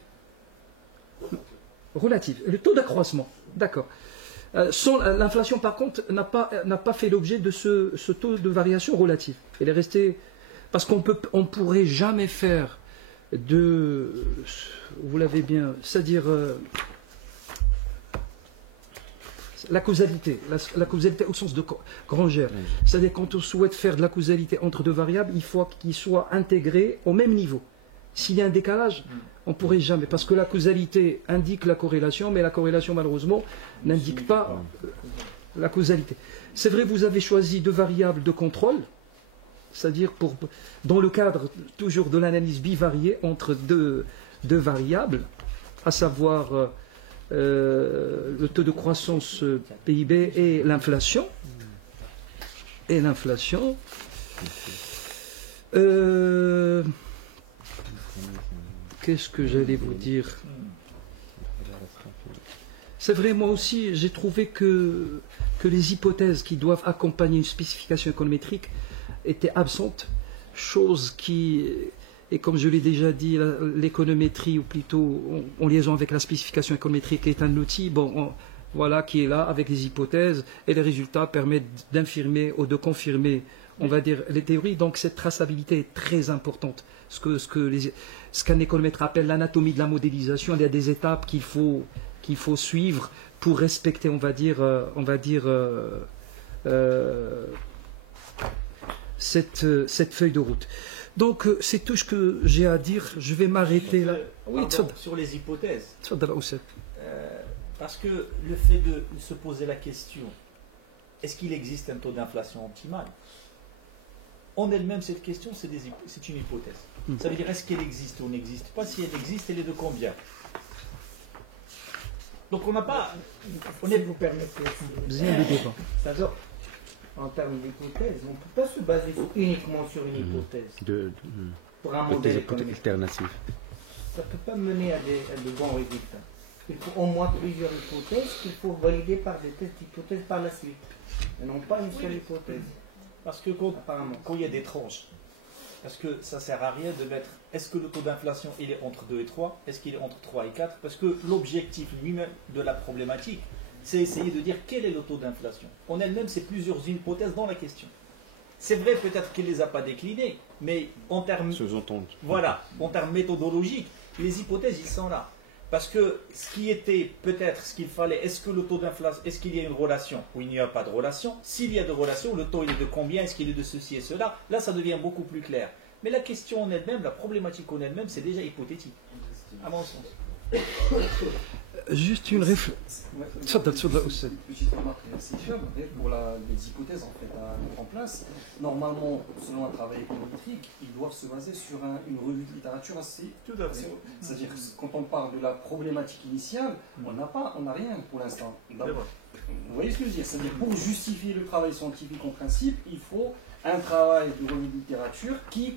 Relative. Le taux d'accroissement. D'accord. L'inflation, par contre, n'a pas fait l'objet de ce taux de variation relative. Elle est restée... Parce qu'on ne pourrait jamais faire vous l'avez bien, c'est-à-dire la causalité au sens de Granger. C'est-à-dire quand on souhaite faire de la causalité entre deux variables, il faut qu'ils soient intégrés au même niveau. S'il y a un décalage, on ne pourrait jamais, parce que la causalité indique la corrélation, mais la corrélation malheureusement n'indique pas la causalité. C'est vrai, vous avez choisi deux variables de contrôle, c'est-à-dire dans le cadre toujours de l'analyse bivariée entre deux variables, à savoir le taux de croissance PIB et l'inflation. Qu'est-ce que j'allais vous dire? C'est vrai, moi aussi, j'ai trouvé que les hypothèses qui doivent accompagner une spécification économétrique étaient absentes, chose qui, et comme je l'ai déjà dit, l'économétrie, ou plutôt en liaison avec la spécification économétrique, est un outil voilà, qui est là avec les hypothèses, et les résultats permettent d'infirmer ou de confirmer, on va dire, les théories. Donc cette traçabilité est très importante. Ce qu'un économètre appelle l'anatomie de la modélisation, il y a des étapes qu'il faut suivre pour respecter, on va dire cette feuille de route. Donc c'est tout ce que j'ai à dire. Je vais m'arrêter là. Oui, sur les hypothèses. Parce que le fait de se poser la question, est-ce qu'il existe un taux d'inflation optimal? En elle-même, cette question, c'est une hypothèse. Ça veut dire, est-ce qu'elle existe ou n'existe pas? Si elle existe, elle est de combien? Donc on n'a pas... Si vous permettez... C'est-à-dire, en termes d'hypothèse, on ne peut pas se baser uniquement sur une hypothèse. Pour un modèle économique alternatif. Ça ne peut pas mener à de bons résultats. Il faut au moins plusieurs hypothèses qu'il faut valider par des tests d'hypothèses par la suite. Et non pas une seule hypothèse. Parce que quand il y a des tranches, parce que ça ne sert à rien de mettre, est-ce que le taux d'inflation il est entre 2 et 3, est-ce qu'il est entre 3 et 4, parce que l'objectif lui-même de la problématique, c'est essayer de dire quel est le taux d'inflation. En elle-même, c'est plusieurs hypothèses dans la question. C'est vrai peut-être qu'il ne les a pas déclinées, mais en termes méthodologiques, les hypothèses, ils sont là. Parce que ce qui était peut-être ce qu'il fallait, est-ce que le taux d'inflation, est-ce qu'il y a une relation ou il n'y a pas de relation? S'il y a de relation, le taux il est de combien? Est-ce qu'il est de ceci et cela? Là, ça devient beaucoup plus clair. Mais la question en elle-même, la problématique en elle-même, c'est déjà hypothétique, à mon sens. Juste une réflexion. Une petite remarque, c'est sûr, pour les hypothèses en fait, à mettre en place. Normalement, selon un travail économétrique, ils doivent se baser sur une revue de littérature assez. C'est-à-dire, quand on parle de la problématique initiale, on n'a rien pour l'instant. Vous voyez ce que je veux dire? C'est-à-dire, pour justifier le travail scientifique en principe, il faut un travail de revue de littérature qui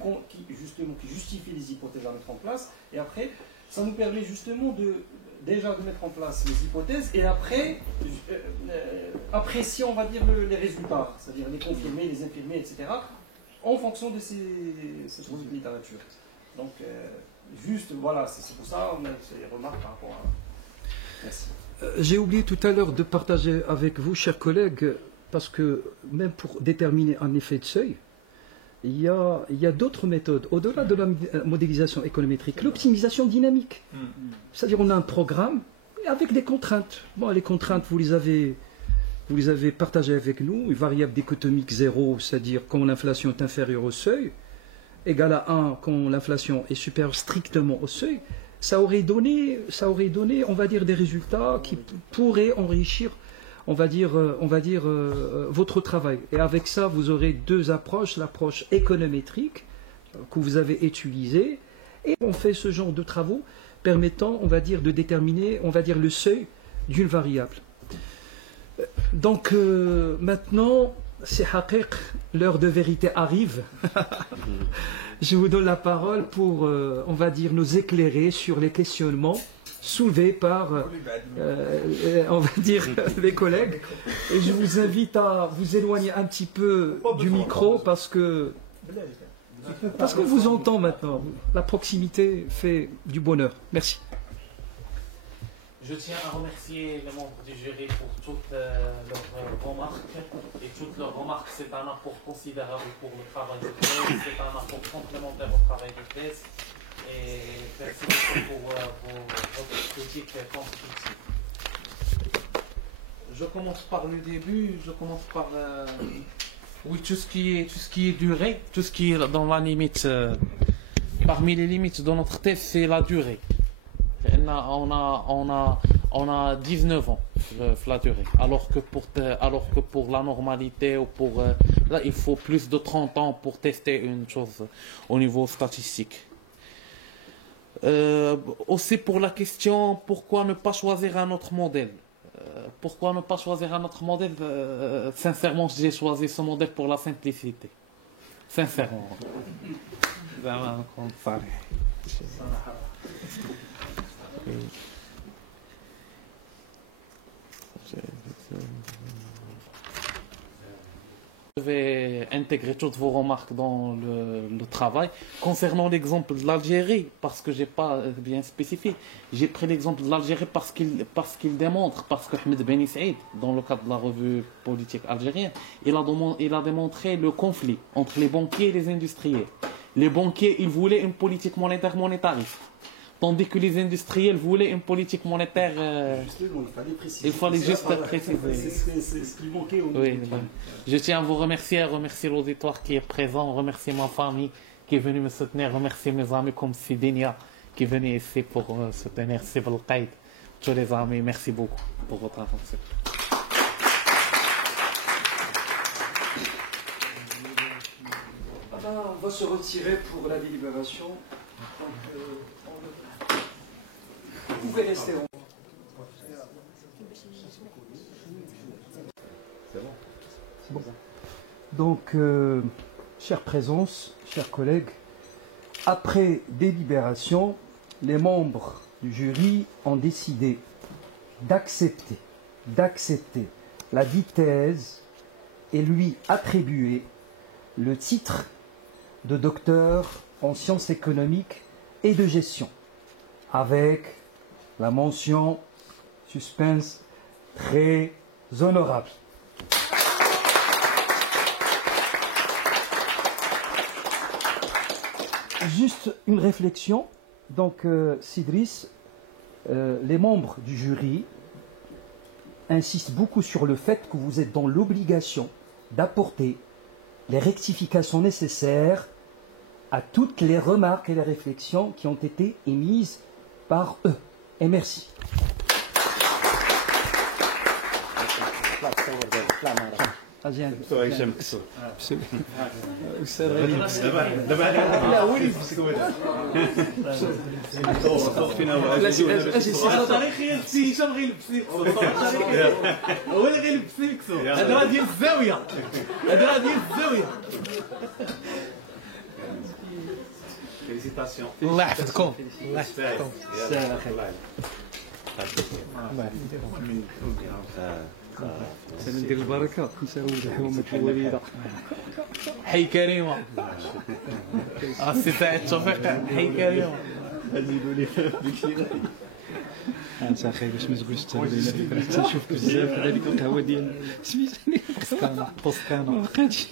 justifie les hypothèses à mettre en place. Et après, ça nous permet justement déjà de mettre en place les hypothèses et après apprécier, on va dire, les résultats, c'est-à-dire les confirmer, les infirmer, etc., en fonction de cette revue de littérature. Donc, juste, voilà, c'est pour ça on a ces remarques par rapport à... Merci. J'ai oublié tout à l'heure de partager avec vous, chers collègues, parce que même pour déterminer un effet de seuil, il y a d'autres méthodes, au-delà de la modélisation économétrique, l'optimisation dynamique. C'est-à-dire on a un programme avec des contraintes. Bon, les contraintes, vous les avez partagées avec nous. Une variable dichotomique 0, c'est-à-dire quand l'inflation est inférieure au seuil, égale à 1 quand l'inflation est supérieure strictement au seuil. Ça aurait donné, on va dire, des résultats qui pourraient enrichir, on va dire, votre travail. Et avec ça, vous aurez deux approches, l'approche économétrique que vous avez utilisée, et on fait ce genre de travaux permettant, on va dire, de déterminer, on va dire, le seuil d'une variable. Donc maintenant, c'est haqiq, l'heure de vérité arrive. Je vous donne la parole pour, on va dire, nous éclairer sur les questionnements soulevés par, on va dire, les collègues. Et je vous invite à vous éloigner un petit peu du micro parce qu'on vous entend maintenant. La proximité fait du bonheur. Merci. Je tiens à remercier les membres du jury pour toutes leurs remarques. Et toutes leurs remarques, c'est un apport considérable pour le travail de thèse, c'est un apport complémentaire au travail de thèse. Et merci beaucoup pour votre critique constructive. Je commence par le début, oui, tout ce qui est durée, tout ce qui est dans la limite, parmi les limites de notre thèse, c'est la durée. On a 19 ans la durée, alors que pour la normalité ou pour là, il faut plus de 30 ans pour tester une chose au niveau statistique. Aussi pour la question pourquoi ne pas choisir un autre modèle. Sincèrement, j'ai choisi ce modèle pour la simplicité. Sincèrement. Je vais intégrer toutes vos remarques dans le travail. Concernant l'exemple de l'Algérie, parce que je n'ai pas bien spécifié, j'ai pris l'exemple de l'Algérie parce qu'il démontre, parce que Ahmed Ben Saïd, dans le cadre de la revue politique algérienne, il a démontré le conflit entre les banquiers et les industriels. Les banquiers, ils voulaient une politique monétariste. Tandis que les industriels voulaient une politique monétaire. Justement, il fallait juste préciser. C'est ce qui manquait au oui, je tiens à vous remercier, l'auditoire qui est présent, remercier ma famille qui est venue me soutenir, remercier mes amis comme Sidinia qui est venu ici pour soutenir Sibel Qaïd. Tous les amis, merci beaucoup pour votre attention. On va se retirer pour la délibération. Donc, vous pouvez rester. C'est bon. Donc, chère présence, chers collègues, après délibération, les membres du jury ont décidé d'accepter la dite thèse et lui attribuer le titre de docteur en sciences économiques et de gestion, avec la mention suspense très honorable. Juste une réflexion. Donc, Sidris, les membres du jury insistent beaucoup sur le fait que vous êtes dans l'obligation d'apporter les rectifications nécessaires à toutes les remarques et les réflexions qui ont été émises par eux. Et merci. اجي عندك هشام كسور استاذ غالي لا هو اللي اجي تاريخيا سي هشام غيلبسني هو اللي غيلبسني الكسور هذا راه ديال الزاويه هذا راه ديال الزاويه فيليسيتاسيون الله يحفظكم الله يحفظكم السلام ندير البركه نساوي الحومه الوليده حي كريمه السي سعيد توفيق حي كريمه زيدوا لي بكثير انت اخي باش ما تقولش تنشوف بزاف هذيك القهوه ديال سميتها طوسكانا ما بقاتش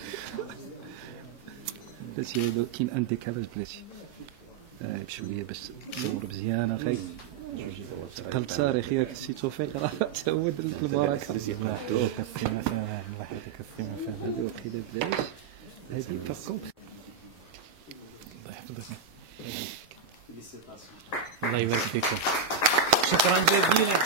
بلاتي كاين ان ديكالاج بلاتي بشويه باش تصور مزيان اخي قلت تاريخ ياك السي توفيق راه حتى هو درت البركه الله يحفظك السيما فاهم الله يحفظك السيما فاهم هذه وقيله بلاش هذه فكم الله يحفظك الله يبارك فيكم شكرا جزيلا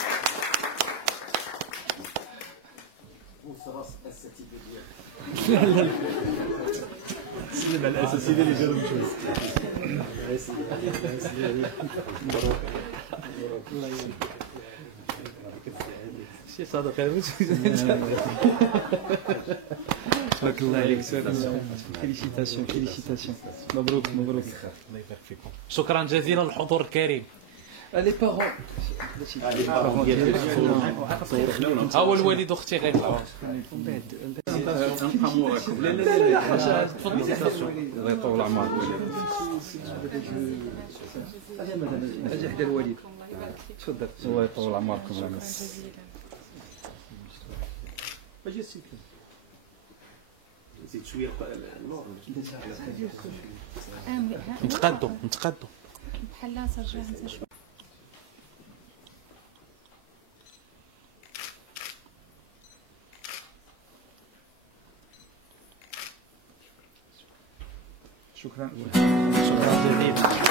سلم على الاساسي اللي جرب شويه الله يبارك شي صادق تبارك الله عليك فيليسيتاسيون فيليسيتاسيون مبروك مبروك الله يبارك فيكم شكرا جزيلا للحضور الكريم لي بارون ها هو الوالد اختي غيطلعوا الله يطول عمرك اجي حدا الوالد تفضل الله يطول عمركم زيد شويه النور نتقادوا بحال لا ترجع انت شويه شكرا جزيلا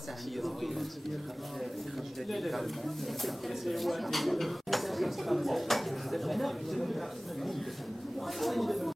ساعة